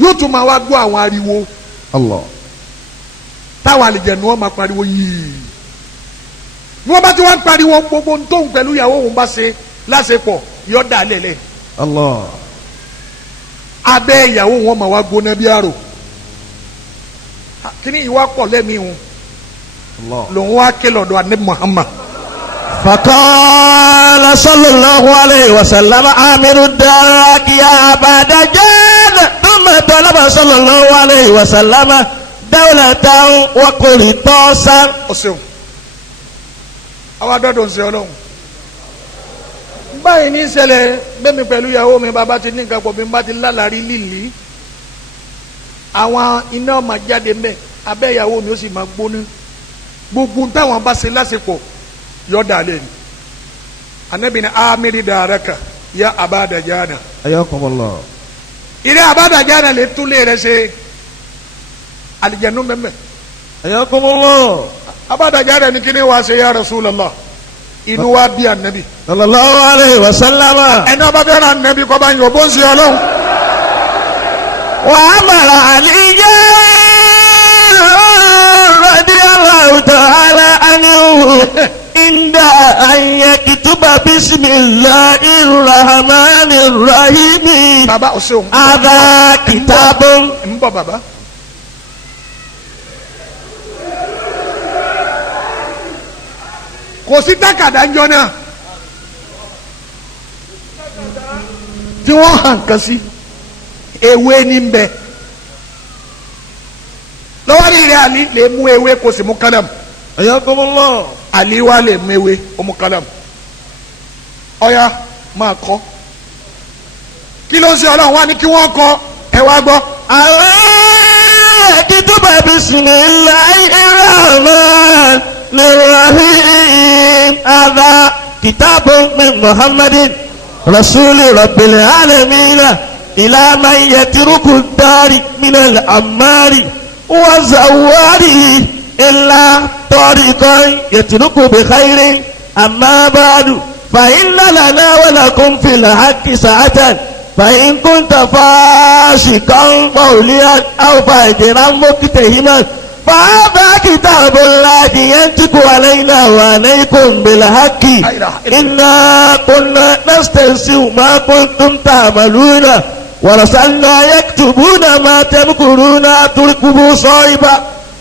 yóò tún máa wá gbọ́ àwọn ariwo Allah. táwọn àlejànú wọn máa pariwo yìí bí wọ́n bá ti wá ń pariwo gbogbo tóun pẹ̀lú ìyàwó òun bá ṣe láṣepọ̀ yọ dà lẹ́lẹ̀ Allah. abẹ́ ìyàwó wọn máa wá gbóná bí àrò kíní ìwà pọ̀ lẹ́mìí wọn Allah. lòun wá ké lọ́dọ̀ Ànábì Muhammad. فقال صلى الله عليه وسلم عامر الدراك يا أبا دجان ثم طلب صلى الله عليه وسلم دولة وقرطاسا. o ṣeun àwa dọ́dọ̀ ń ṣe ọlọ́run báyìí ní ìṣẹ̀lẹ̀ bẹ́mi pẹ̀lú ìyàwó mi bàbá ti ní nǹkan pọ̀ bí n bá ti lálàrí lílì àwọn iná máa jáde mbẹ abẹ́ ìyàwó mi ó sì máa gbóná gbogbo táwọn bá ṣe lásìkò yọ dàlẹ́ ni Ànábì ní amiri dàrẹ́kà ya abadajana حياكم الله. ilé abadajana lè tún lé rẹ ṣe alìjẹnu mẹ́mẹ́ حياكم الله. abadajana ni kíni wàá ṣe ya Rasulullah inú wa bí Ànábì صلى الله عليه وسلم. ẹni ọba fẹ́ràn Ànábì kọ́ bá ń yọ bó ń ṣe ọlọ́run. وأمر علي رضي الله تعالى عنه عند أن يكتب بسم الله الرحمن الرحيم baba o ṣeun. هذا كتاب. ń bọ̀ baba. kò sí tákàdá ń jọ náà tí wọ́n hàn kan sí ewé ní bẹ lọ́wọ́ ní ilé àlí lè mú ewé kó sì mú kálámù حياكم الله. àlí wa lè mú ewé ó mú kálámù ọ̀ya máa kọ́ kí ló ń ṣe ọlọ́run wá ní kí wọ́n kọ́ ẹ wá gbọ́. كتب بسم الله الرحمن الرحيم هذا كتاب من محمد رسول رب العالمين إلى من يترك الدار من الأمار والزوار إلا طريقا يترك بخير أما بعد فإن لنا ولكم في الحق ساعة فإن كنت فاسقا فوليا أو فاجرا مقتهما فهذا كتاب الله ينطق علينا وعليكم بالحق إنا كنا نستهزئ ما كنتم تعملون ورسلنا يكتبون ما تمكرون تركبوا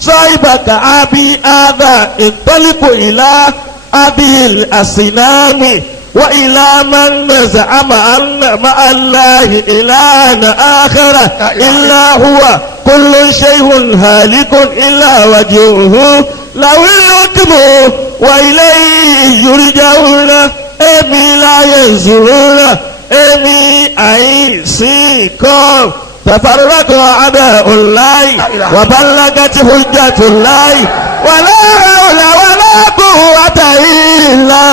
صاحبك أبي هذا انطلق إلى أبي الأصنام وإلى من زعم أن مع الله إلها آخر إلا هو كل شيء هالك إلا وجهه làwílì òkìmọ̀ wà ilé ìyòrìjà òrùnà èmi láyé ìṣòro èmi àìsí kọ́ tàfàrúrakọ̀ adà ọ̀láì wàbálàgàtì hujjatu láì wàlá hawla wàlá quwwata illa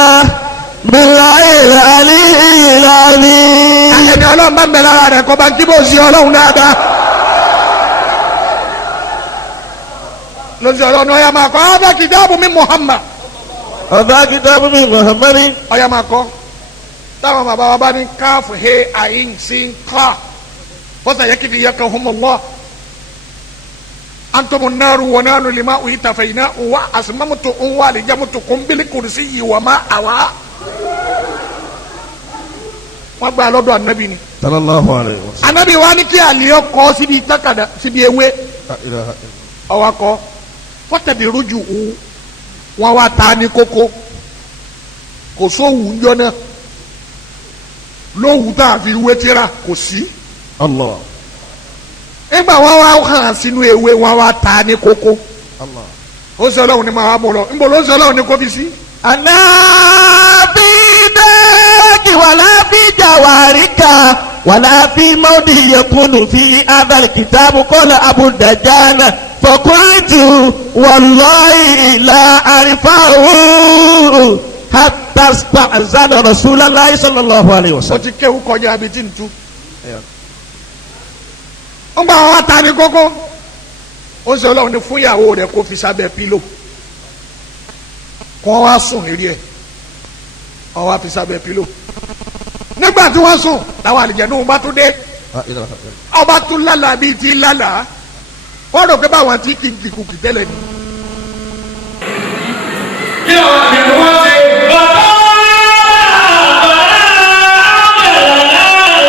billahil aliyyil azim. ẹni ọlọ́run bá ń bẹ lára rẹ̀ kọ́ bá kí bó ṣe ọlọ́run dáadáa. lọ́sí ọlọ́run ọ̀yà máa kọ́ ọ́dà kìtàbù mi Muhammad. ọ̀dà kìtàbù mi Muhammad. ọ̀yà máa kọ́ táwọn bàbá wa bá ní káfù he ayin sin kọ́ fọ́sà yẹ kìdí yẹ kàn hùm Allah. antumu naaru wa nanu lima uyi tafayina wa asimamutu unwa alijamutu kumbili kurisi yi wa ma awa. wọ́n gba lọ́dọ̀ anabi ni. sallallahu alayhi wa sallam. anabi wa ni kí àlìyé kọ́ síbi takada síbi ewé. ọwọ́ kọ́ fọ́tẹ̀dì rújú wù wọ́n wá ta ní kókó kò sówù ń jọ́nà lówù tá a fi wé tíra kò sí. Allah. nígbà wọ́n wá hàn sínú ewé wọ́n wá ta ní kókó. Allah. ó sọ lọ́wọ́ ni màá wá bọ̀ lọ ń bọ̀ ló sọ lọ́wọ́ ni kò fi sí. anabi dẹ́ẹ̀kì wàlá fi jawarika wàlá fi mọ́ọ̀dì yakunu fi adal kitabu qala Abu Dajjal. فقلت والله لا أعرفه حتى استأذن رسول الله صلى الله عليه ó وسلم. ti kéwù kọjá abi tí n tu. ó gbà wọ́n ta ní kókó ó sọ lọ́wọ́ ni fún ìyàwó rẹ̀ kó fi sábẹ́ pílò kó wá sùn lérí ẹ̀ ó wá fi sábẹ́ pílò nígbà tí wọ́n sùn làwọn àlìjẹ̀nú bá tún dé ọba tún lálàá bíi ti lálàá wọ́n rò pé báwọn tí kì í kìkùkì tẹ́lẹ̀ ni. kí àwọn àgbẹ̀rù wọn ṣe. bàbá bàbá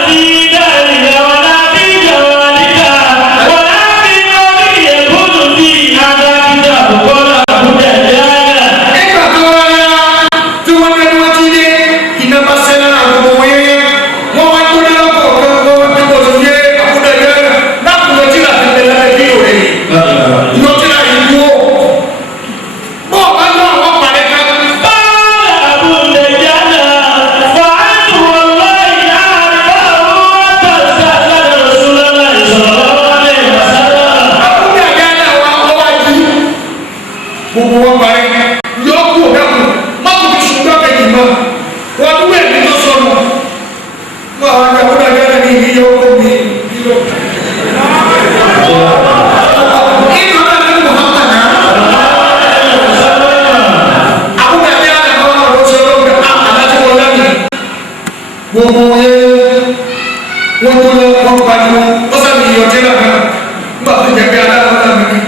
bí dárí wọn lábí ìjọba níta wọn lábí lórí èkótó bí adájúdà bọ́lá àbúdá dáadáa. nígbà tó wọ́n yá tí wọ́n lé wọ́n ti dé iná bá ṣẹlẹ̀ àgbègbè wọn yẹn wọ́n wá tó dé lọ́kọ̀ ọ̀kan wọ́n ti bọ̀ tó yé àbúdá dáadáa lákùnrin tí làtí tẹ̀lé bí òye lọ́tí láyé dúró. bọ́ọ̀ bá lọ àwọn pàdé kan. gbogbo wọn parí yọ kú ọ̀dàkùn mọ́tò fi sùn lọ́kẹ́ yìí mọ́ wọn dúró ẹ̀mí lọ sọnù mọ́ àwọn àgbà wọn dàgbà ní ìyí yọ kó mi yọ. inú ọ̀dà ní Muhammad náà àbúrò ẹ̀mí àgbà wọn lọ sọ lọ́kẹ́ àlájú wọn lẹ́nu gbogbo yẹ wọn tó lọ wọn pariwo wọn sábà yọ ọtí náà kan nígbà tó jẹ pé aláwọ náà mi.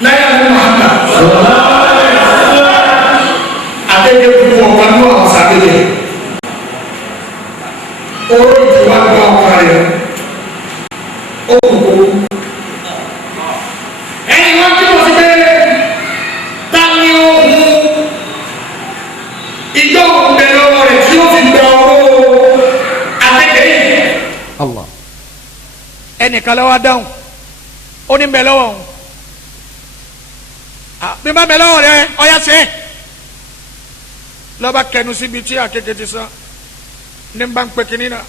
láyé àti Muhammad adéke ẹnìkan lọ́wọ́ dáhùn ó ní bẹ lọ́wọ́ òun bí má bẹ lọ́wọ́ rẹ ọ̀yà sẹ́ lọ́ba kẹnu síbi tí àkekèé ti sàn ní bá ń pè kínní náà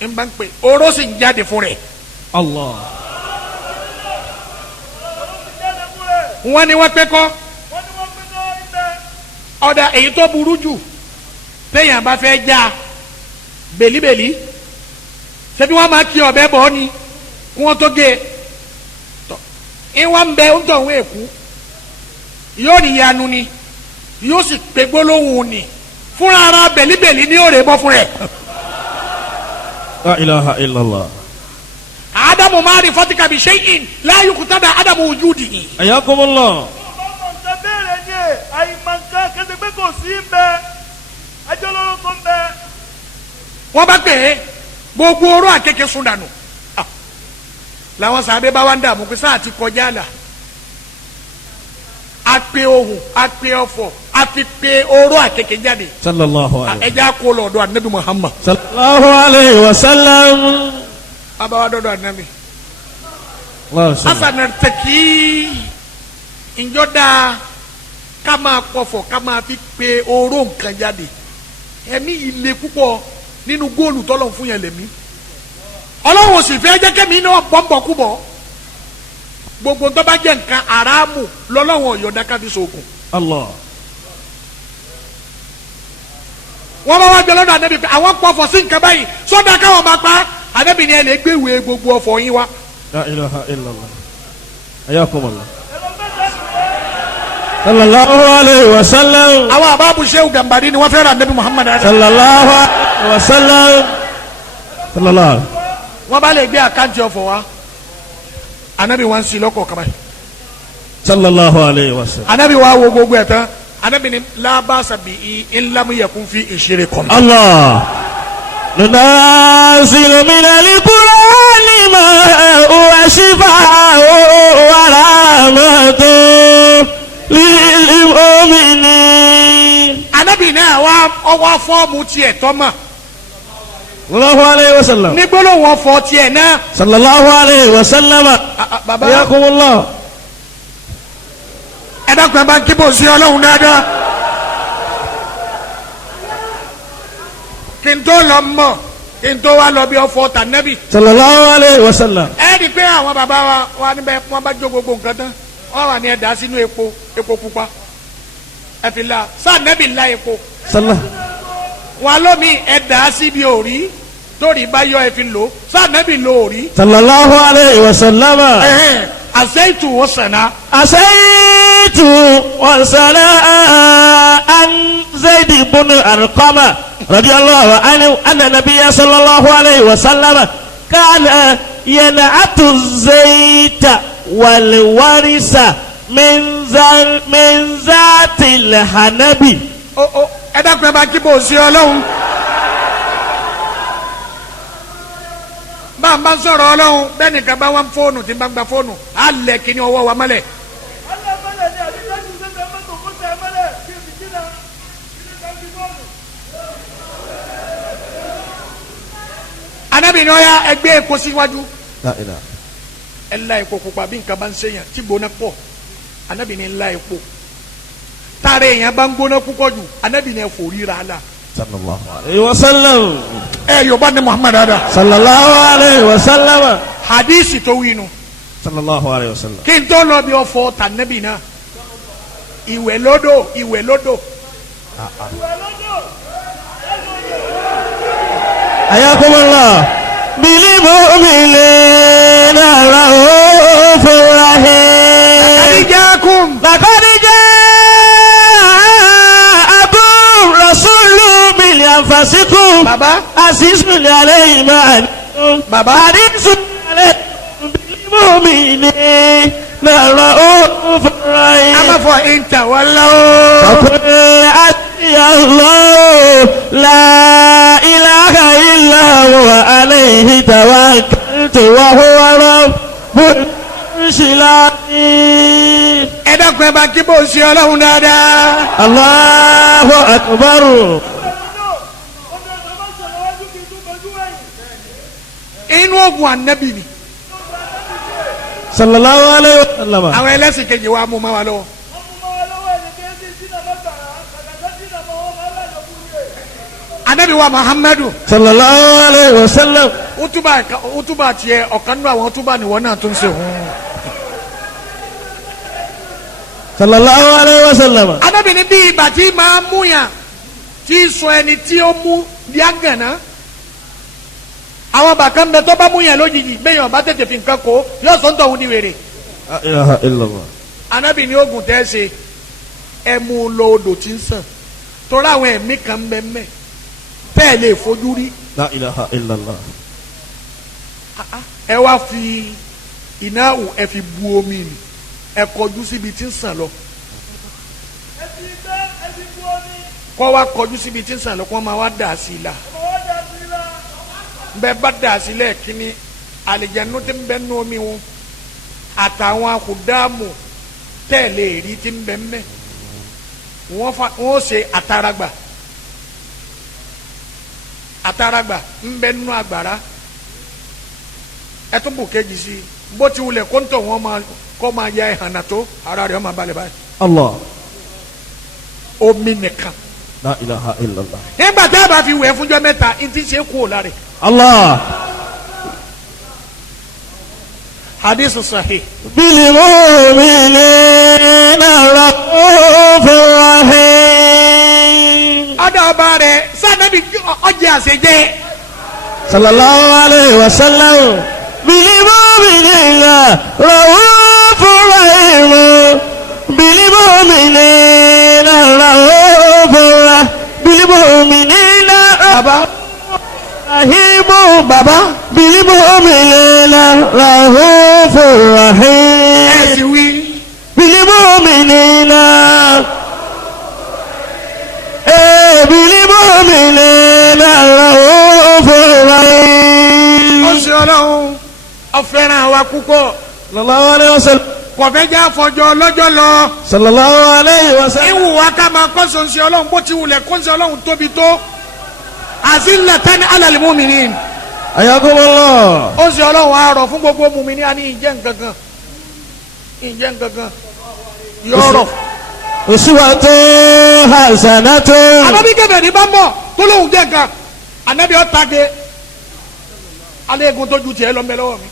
ní bá ń pè oró sì ń jáde fún rẹ̀. Allah. wọ́n ní wọ́n pé kọ́ ọ̀dà èyí tó burú jù téèyàn bá fẹ́ já bèlíbèlí ṣebí wọ́n máa kí ọ̀bẹ bọ̀ ọ́ ni kí wọ́n tó gé e ìwọ́n ń bẹ ń tọ̀ ń èkú yóò ní yanu ni yóò sì pé gbólóhùn ni fúnra ara bèlíbèlí ní òrè bọ́ fún rẹ̀. La ilaha illallah. Adamu ma'rifatika bi shay'in la yuqtada adamu wujudihi. Ayakumullah. wọ́n bá pè é gbogbo oró àkekèé sún dànù làwọn sàbẹ̀ bá wá ń dààmú pé sáà ti kọjá là a pe ohun a pe ọ̀fọ̀ a fi pe oró àkekèé jáde. Sallallahu alayhi. ẹja kó lọ́dọ̀ anabi Muhammad. Sallallahu alayhi wa sallam. abawa dọ́dọ̀ anabi. asana tẹkí njọ dáa ká máa pọ̀fọ̀ ká máa fi pe oró nǹkan jáde ẹ̀mí ilé púpọ̀ nínú góòlù tọ́lọ̀ fún yẹn lẹ́mí ọlọ́run sì fẹ́ jẹ́ kẹ́mi náà bọ́m̀bọ̀kúbọ̀ gbogbo tó bá jẹ́ nǹkan aráàmù lọ́lọ́run ọ̀yọ́dá káfí sókun. Allah. wọ́n bá wá gbé lọ́dọ̀ ànábì pé àwọn pọ̀fọ̀ sí nǹkan báyìí sọ́dọ̀ káwọn máa pa ànábì ni ẹ lè gbéwèé gbogbo ọ̀fọ̀ yín wá. La ilaha illallah. Ayakumullah. Sallallahu alayhi wa sallam. àwọn àbábù Shehu Gambari ni wọ́n fẹ́ ra ànábì Muhammad. Sallallahu alayhi wa sallam. Sallallahu. wọ́n bá lè gbé àkáǹtì ọ̀fọ̀ wá ànábì wọn sì lọ́kọ̀ kaba yìí. Sallallahu alayhi wa sallam. ànábì wa wo gbogbo ẹ̀ tán ànábì ni la ba'sa bihi in lam yakun fi ishrikum. Allah. Nunazzilu minal Qur'ani ma huwa shifaa'un wa rahmatun lil mu'minin. ànábì náà wá ọwọ́ fọ́ọ̀mù tiẹ̀ tọ́mọ̀. Sallallahu alayhi wa sallam. ní gbólóhùn ọ̀fọ̀ tiẹ̀ náà. Sallallahu alayhi wa sallam. baba Ayakumullah. ẹ dákun ẹ bá ń kíbò sí ọlọ́run dáadáa. kí n tó lọ mọ̀ kí n tó wá lọ bí ọ̀fọ̀ tànẹ́bì. Sallallahu alayhi wa sallam. ẹ rí i pé àwọn bàbá wa wà níbẹ̀ wọ́n bá jó gbogbo nǹkan tán wọ́n wà ní ẹ dà sínú epo pupa ẹ fi la sànẹ́bì la epo wọn lómi ẹ dà síbi òrí torí bá yọ ẹ fi lò sànẹ́bì lo òrí. Sallallahu alayhi wa sallam. àṣeyìtù wọ́n sànà. àṣeyìtù wọ́n sànà an Zayd ibn Arqama radiyallahu anhu anna nabiyya sallallahu alayhi wa sallam kana yan'atu zayta wal warisa min zatil hanabi. ẹ dákun ẹ bá kí bò sí ọlọ́run. bá a bá sọ̀rọ̀ ọlọ́run bẹ́ẹ̀ nìkan bá wọn fóònù tí n bá gba fóònù á lẹ̀ kí ni ọwọ́ wa mọ́lẹ̀. anabi ni ọya ẹgbẹ́ epo síwájú ẹ la epo pupa bí nǹkan bá ń ṣèyàn tí gbóná pọ̀ anabi ni la epo taara èèyàn bá ń gbóná púpọ̀ jù anabi ni ẹ fò ríra la. Sallallahu alayhi wa sallam. ẹ yorùbá ni Muhammad ada. Sallallahu alayhi wa sallam. hadisi tó wí nu. Sallallahu alayhi wa sallam. kí n tó lọ bí ọ̀fọ̀ tànẹ́bì náà ìwẹ̀ lódò ìwẹ̀ lódò. Ayakumullah. Bil mu'minina ra'ufur rahim. àdìjákùn. Laqad ja'akum rasulun min anfusikum. baba Azizun alayhi ma anittum. baba Harisun alaykum bil mu'minina ra'ufur rahim. a ma fọ ìntà wàllu. فقل حسبي الله لا إله إلا هو عليه توكلت وهو رب العرش العظيم. ẹ dákun ẹ bá kí bó ṣe ọlọ́run dáadáa. الله أكبر. inú ogun anabi ni sallallahu alayhi wa sallam. àwọn ẹlẹ́sìn kejì wa mú ma wa lọ́wọ́. anabi wa muhammadu. sallallahu alayhi wa sallam. utuba tiẹ̀ ọ̀kan nínú àwọn utuba ni wọ́n náà tún ṣe hun. sallallahu alayhi wa sallam. anabi ni bí ibà tí máa mú yàn tí sọ ẹni tí ó mú yàgànná. àwọn bàkan bẹ tó bá mú yàn lójijì bẹ́ẹ̀ yàn bá tètè fi nǹkan kó yóò sọ ń tọ̀ wọn ní wèrè. la ilaha illallah. anabi ni oògùn tẹ́ ṣe ẹ mú lọ odò tí ń sàn torí àwọn ẹ̀mí kan mẹ́mẹ́ tẹ́ ẹ lè fojú rí. la ilaha illallah. ẹ wá fi iná ẹ fi bu omi ni ẹ kọjú síbi tí ń sàn lọ. kọ́ wa kọjú síbi tí ń sàn lọ kó máa wá dà sí i la. bẹ́ẹ̀ bá dà sí i lẹ́ẹ̀kínní àlìjẹ̀nu tí ń bẹ nú omi wọn àtàwọn akùdáàmù tẹ́ ẹ lè rí tí ń bẹ mẹ́ wọ́n ṣe àtàràgbà ń bẹ nú àgbàrá ẹ tún bù kejì sí bó ti wulẹ̀ kó ń tọ̀ wọ́n kọ́ máa ya ìhànà tó ara rẹ̀ ó máa balẹ̀ báyìí. Allah. omi nìkan. la ilaha illallah. nígbà tá a bá fi wẹ̀ fúnjọ́ mẹ́ta n ti ṣe kú o la rẹ̀. Allah. hadith sahih. bil mu'minina ra'ufur rahim. ọ̀dọ̀ ọba rẹ̀ sanabi ọjà àṣejẹ. sallallahu alayhi wa sallam. bil mu'minina ra'ufur rahim. bil mu'minina ra'ufur rahim. bil mu'minina baba rahimu baba. bil mu'minina ra'ufur rahim. ẹ sì wí. bil mu'minina bil mu'minina ra'ufur rahim. ó ṣe ọlọ́run ọ̀fẹ́ràn wa púpọ̀ sallallahu alayhi wa sallam. kọ̀fẹ́ jẹ́ àfọ̀jọ́ lọ́jọ́ lọ. sallallahu alayhi wa sallam. ìwù wa ká máa kọ́sọ̀ ń ṣe ọlọ́run bó ti wulẹ̀ kó ń ṣe ọlọ́run tóbi tó. azillatan alal mu'minin. ayakumullah. ó ṣe ọlọ́run àárọ̀ fún gbogbo mùmíní a ní ìjẹ́ nǹkankan yọ̀rọ̀. uswatun hasanatun. àbábí kẹfẹ́ ní bá ń bọ̀ tó lóhùn jẹ́ nǹkan ànábì ọ̀tàgé alẹ́ egun tó ju tiẹ̀ lọ́mọ lọ́wọ́ mi.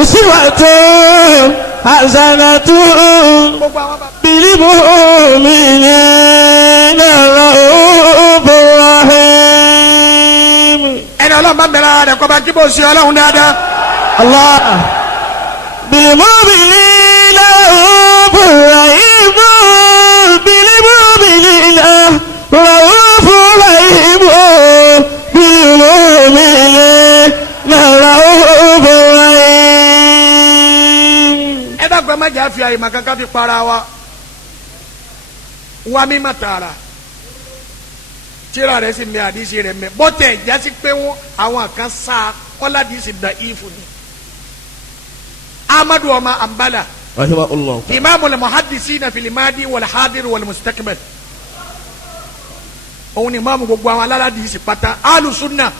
uswatun hasanatun. gbogbo àwọn bá. bil mu'minina ra'ufur rahim. ẹni ọlọ́run bá ń bẹ̀rẹ̀ ara rẹ̀ kọ́ bá kí bó ṣe ọlọ́run dáadáa. Allah. bil mu'minina ra'ufur rahim. bil mu'minina ra'ufur rahim. bil mu'minina ra'ufur rahim. ẹ dàgbà má jà fi àyè màkàkà fi para wa wá mi má tààrà tíra rẹ̀ sì mẹ àdìsí rẹ̀ mẹ bọ́tẹ̀ jásí pé wọn àwọn kan sá kọ́lá àdìsí da ìfù ni. amadu ọmọ ambala rahimahullah. imaamu muhaddisina fil madi wal hadir wal mustaqbal òun ni imaamu gbogbo àwọn aládìsí pátá alusunna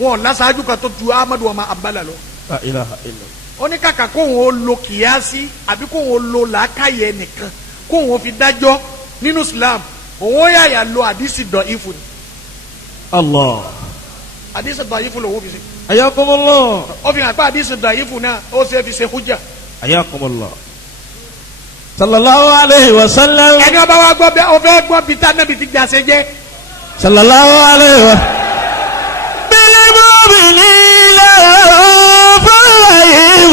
wọn lasaaju ka tó tu amadu ọmọ ambala lọ. la ilaha illallah. oníkàkà kóhun ó lo kìyàsí àbí kóhun ó lo làákàyè nìkan kóhun ó fi dájọ́ nínú islam òun ó yàyà lo àdìsí dọ̀ ìfù ni. Allah. àdìsí dọ̀ ìfù lòun fi ṣe. ayakumullah. ó fi hàn pé àdìsí dọ̀ ìfù náà ó ṣe fi ṣe hujja. ayakumullah. sallallahu alayhi wa sallam. ẹni ọba wa gbọ́ bẹ́ẹ̀ ó fẹ́ gbọ́ bíi tá nàbì ti jàse jẹ́. sallallahu alayhi wa. bil mu'minina ra'ufur rahim.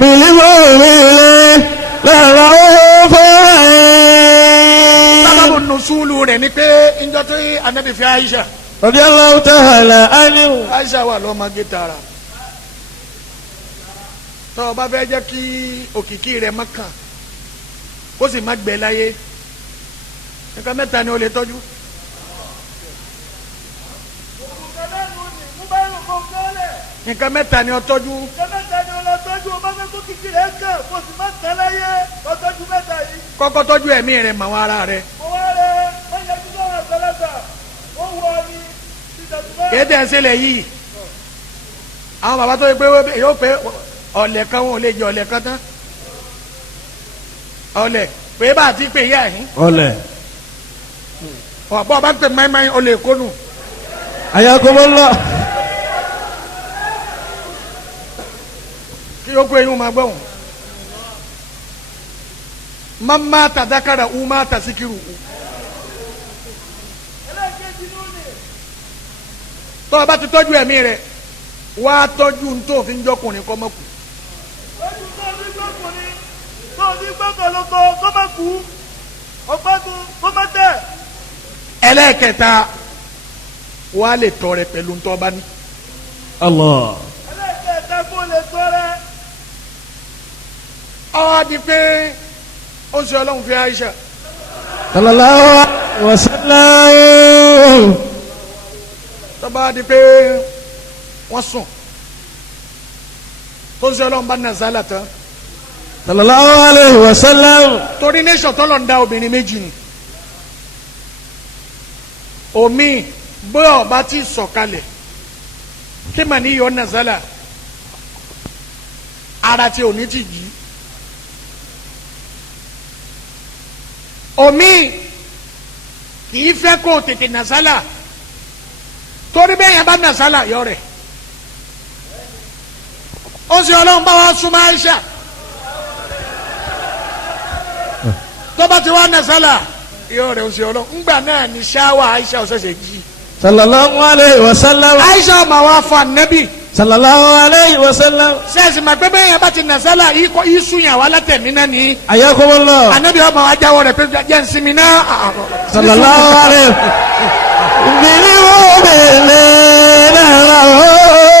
bil mu'minina ra'ufur rahim. sábàbù nùsùlù rẹ̀ ni pé njọ́ tó yí anabi fi Aisha. radiyallahu ta'ala anhu. Aisha wà lọ́mọge tààrà. tọ́ ọ bá fẹ́ jẹ́ kí òkìkí rẹ̀ má kàn kó sì má gbẹ láyé nǹkan mẹ́ta ni o lè tọ́jú. nǹkan mẹ́ta ni o tọ́jú. kọ́kọ́ tọ́jú ẹ̀mí rẹ̀ mọ̀ wọn ara rẹ̀. kéde ẹsẹ̀lẹ̀ yìí àwọn bàbá tó yẹ pé yóò pé ọ̀lẹ̀ kan wọn ò lè jẹ ọ̀lẹ̀ kan tán ọ̀lẹ̀ pé bá a ti pè yá yín ọlẹ̀. ọ̀pọ̀ bá pè máìmáì ọ̀lẹ̀ kónú ayakumullah. kí o kó eyín ma gbọ́ wọn. mama tadakara uma tasikiru. tọ́ ọ bá ti tọ́jú ẹ̀mí rẹ̀ wá tọ́jú ntòfin jọkùnrin kọ́ mọ́ kù. ojú tó ní gbọ́kùnrin tó ní gbọ́kànlọ́kọ kó má kú ọgbẹ́gun kó má tẹ̀. ẹlẹ́ẹ̀kẹta wà á lè tọrẹ pẹ̀lú ntọ́ bá ní. Allah. ẹlẹ́kẹ̀ẹ́ta kó lè tọrẹ. ọ di pé ó ń sọ ọlọ́run fi Aisha. sallallahu alaihi wasallam. tọ́ba di pé wọ́n sùn tó ń sọ ọlọ́run bá nàzálà tán. sallallahu alaihi wasallam. torí nation tọ́lọ̀ ń da obìnrin méjì ni omi bóyá ọba ti sọ̀kalẹ̀ kí mà ní yọ nàzálà ara tí òní ti jí omi kì í fẹ́ kó tètè nàzálà torí bẹ́ẹ̀ yẹn bá nàzálà yọ rẹ̀ ó sì ọlọ́run bá wa súnmọ́ Aisha tọ́ba ti wá nàzálà yọ rẹ̀ ó sì ọlọ́run ńgbà náà ní ṣáwà Aisha ọ̀sẹ̀sẹ̀ jí sallallahu alaihi wasallam. Aisha ma wá fa nẹ́bí sallallahu alaihi wasallam. sẹ́ẹ̀sì ma pé bẹ́ẹ̀ yẹn bá ti nàzálà yìí sùn yàn wá látẹ̀mí náà ní ayakumullah. anabi ọmọ wa jáwọ́ rẹ̀ pé jẹ́ nsìmí náà. sallallahu alaihi. bili wo bele nara o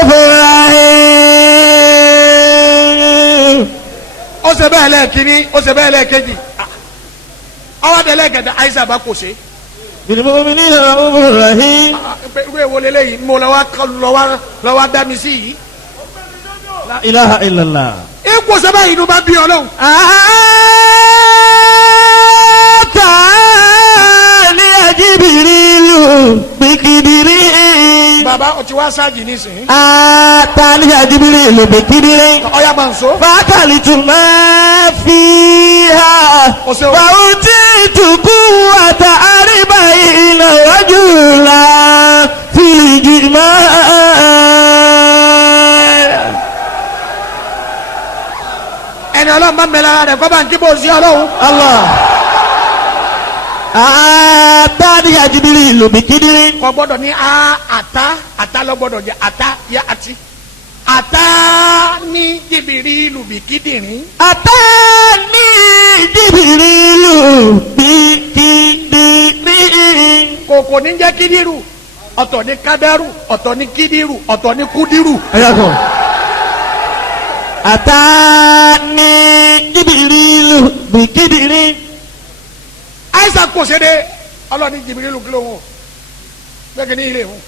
furahi. ó ṣe bẹ́ẹ̀ lẹ́ẹ̀kínní ó ṣe bẹ́ẹ̀ lẹ́ẹ̀kejì ọwọ́ adé lẹ́ẹ̀kẹta Aisha bá kò ṣe. bili mu'minina ra'ufur rahim. irú èwo lélẹ́yìí mo lọ́wọ́ dá mi sí yìí. la ilaha illallah. ipò sẹ́bà yìí ló bá bí ọlọ́run. Atani Jibrilu bikidiri. bàbá o ti wá sáàjì nísìnyí. Atani Jibrilu bikidiri. ọ̀ya máa ń so. Fakalitu ma fiha. Ọ̀sẹ̀ o. Wa utitu quwwata arba'ina rajula fil jima'. ẹni ọlọ́run bá ń bẹ lára rẹ̀ kọ́ bá ń kí bó sí ọlọ́run. Allah. Atani Jibrilu bikidiri. kò gbọ́dọ̀ ní ata lọ gbọ́dọ̀ jẹ ata ya ati ata ní Jibirilu bìkídìrín. Atani Jibrilu bikidiri. kòkò ní jẹ́ kídìrú ọ̀tọ̀ ní kádàrú ọ̀tọ̀ ní kídìrú ọ̀tọ̀ ní kúdìrú. Ayako. Atani Jibrilu bikidiri. Aisha kò ṣe dé ọlọ́ni Jibirilu kí ló ń wò gbẹ́gẹ́ ní ilé ìhun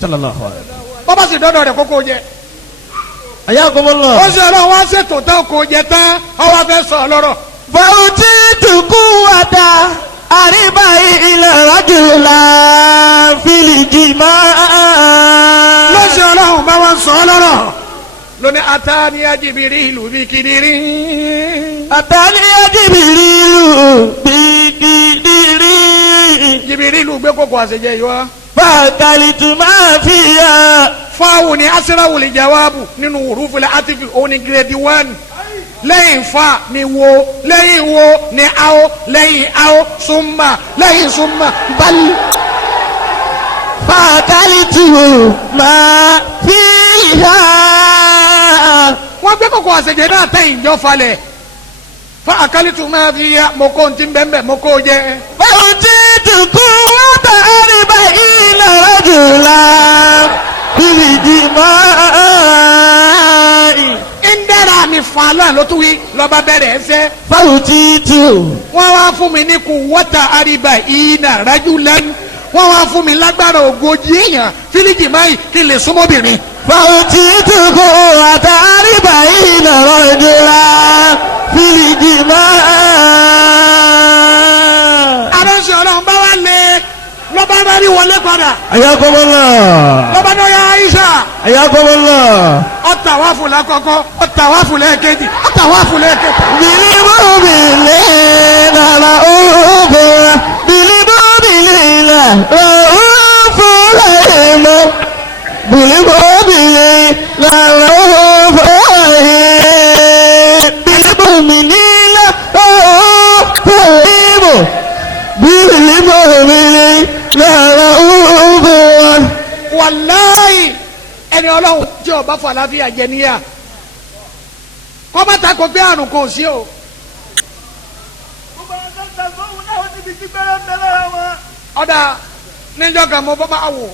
Sallallahu alaihi. bọ́bá sì dọ́dọ̀ rẹ̀ kókó jẹ. Ayakumullah. ó sì ọlọ́run wá ṣètò tán kò jẹ tán ọwọ́ fẹ́ sọ ọlọ́rọ̀. Fa'utitu quwwata arba'ina rajula fil jima'. lọ́sẹ̀ ọlọ́run bá wọn sọ ọlọ́rọ̀ lóní atani Jibirilu bikidiri. Atani Jibrilu bikidiri. Jibirilu gbé kókó àṣejẹ yìí wá. Fakalitu ma fiha. fáwọn ni asirawuli jawabu nínú wùrúfúlẹ̀ atifi òun ni grade 1 lẹ́yìn fa ni wo lẹ́yìn wo ni awo lẹ́yìn awo summa lẹ́yìn summa bali. Fakalitu ma fiha. wọ́n gbé kókó àṣejẹ náà tẹ̀yìn jọ falẹ̀ fa akalitu máa fi ya moko ntí bẹ́ẹ̀ moko jẹ. Fa'utitu quwwata arba'ina rajula fil jima'i. ndẹ́ra mi fa lọ́nà ló tún wí lọ́ba bẹ̀rẹ̀ ẹsẹ̀. Fa'utitu. wọ́n wá fún mi ní quwwata arba'ina rajulan wọ́n wá fún mi lágbára ogójì èèyàn fílíjì máyì kí n lè súnmọ́bìnrin. Fa'utitu quwwata arba'ina rajula fil jima'i. aránṣẹ́ ọlọ́run bá wá lé lọ́ba bá rí wọ wọlé padà ayakumullah lọ́ba náà ya Aisha ayakumullah ọ̀tàwáfù lákọ̀ọ́kọ́ ọ̀tàwáfù lẹ́ẹ̀kejì ọ̀tàwáfù lẹ́ẹ̀kẹta. بالمؤمنين رؤوف بالمؤمنين رؤوف رحيم بالمؤمنين رؤوف رحيم بالمؤمنين رؤوف رحيم بالمؤمنين رؤوف رحيم. wàláyì ẹni ọlọ́run tí ọba fún àlàáfíà jẹ níyà kọ́mọ́tà kò gbé àrùn kò sí o. ọ̀dà níjọ́ kan mo bọ́ bá wò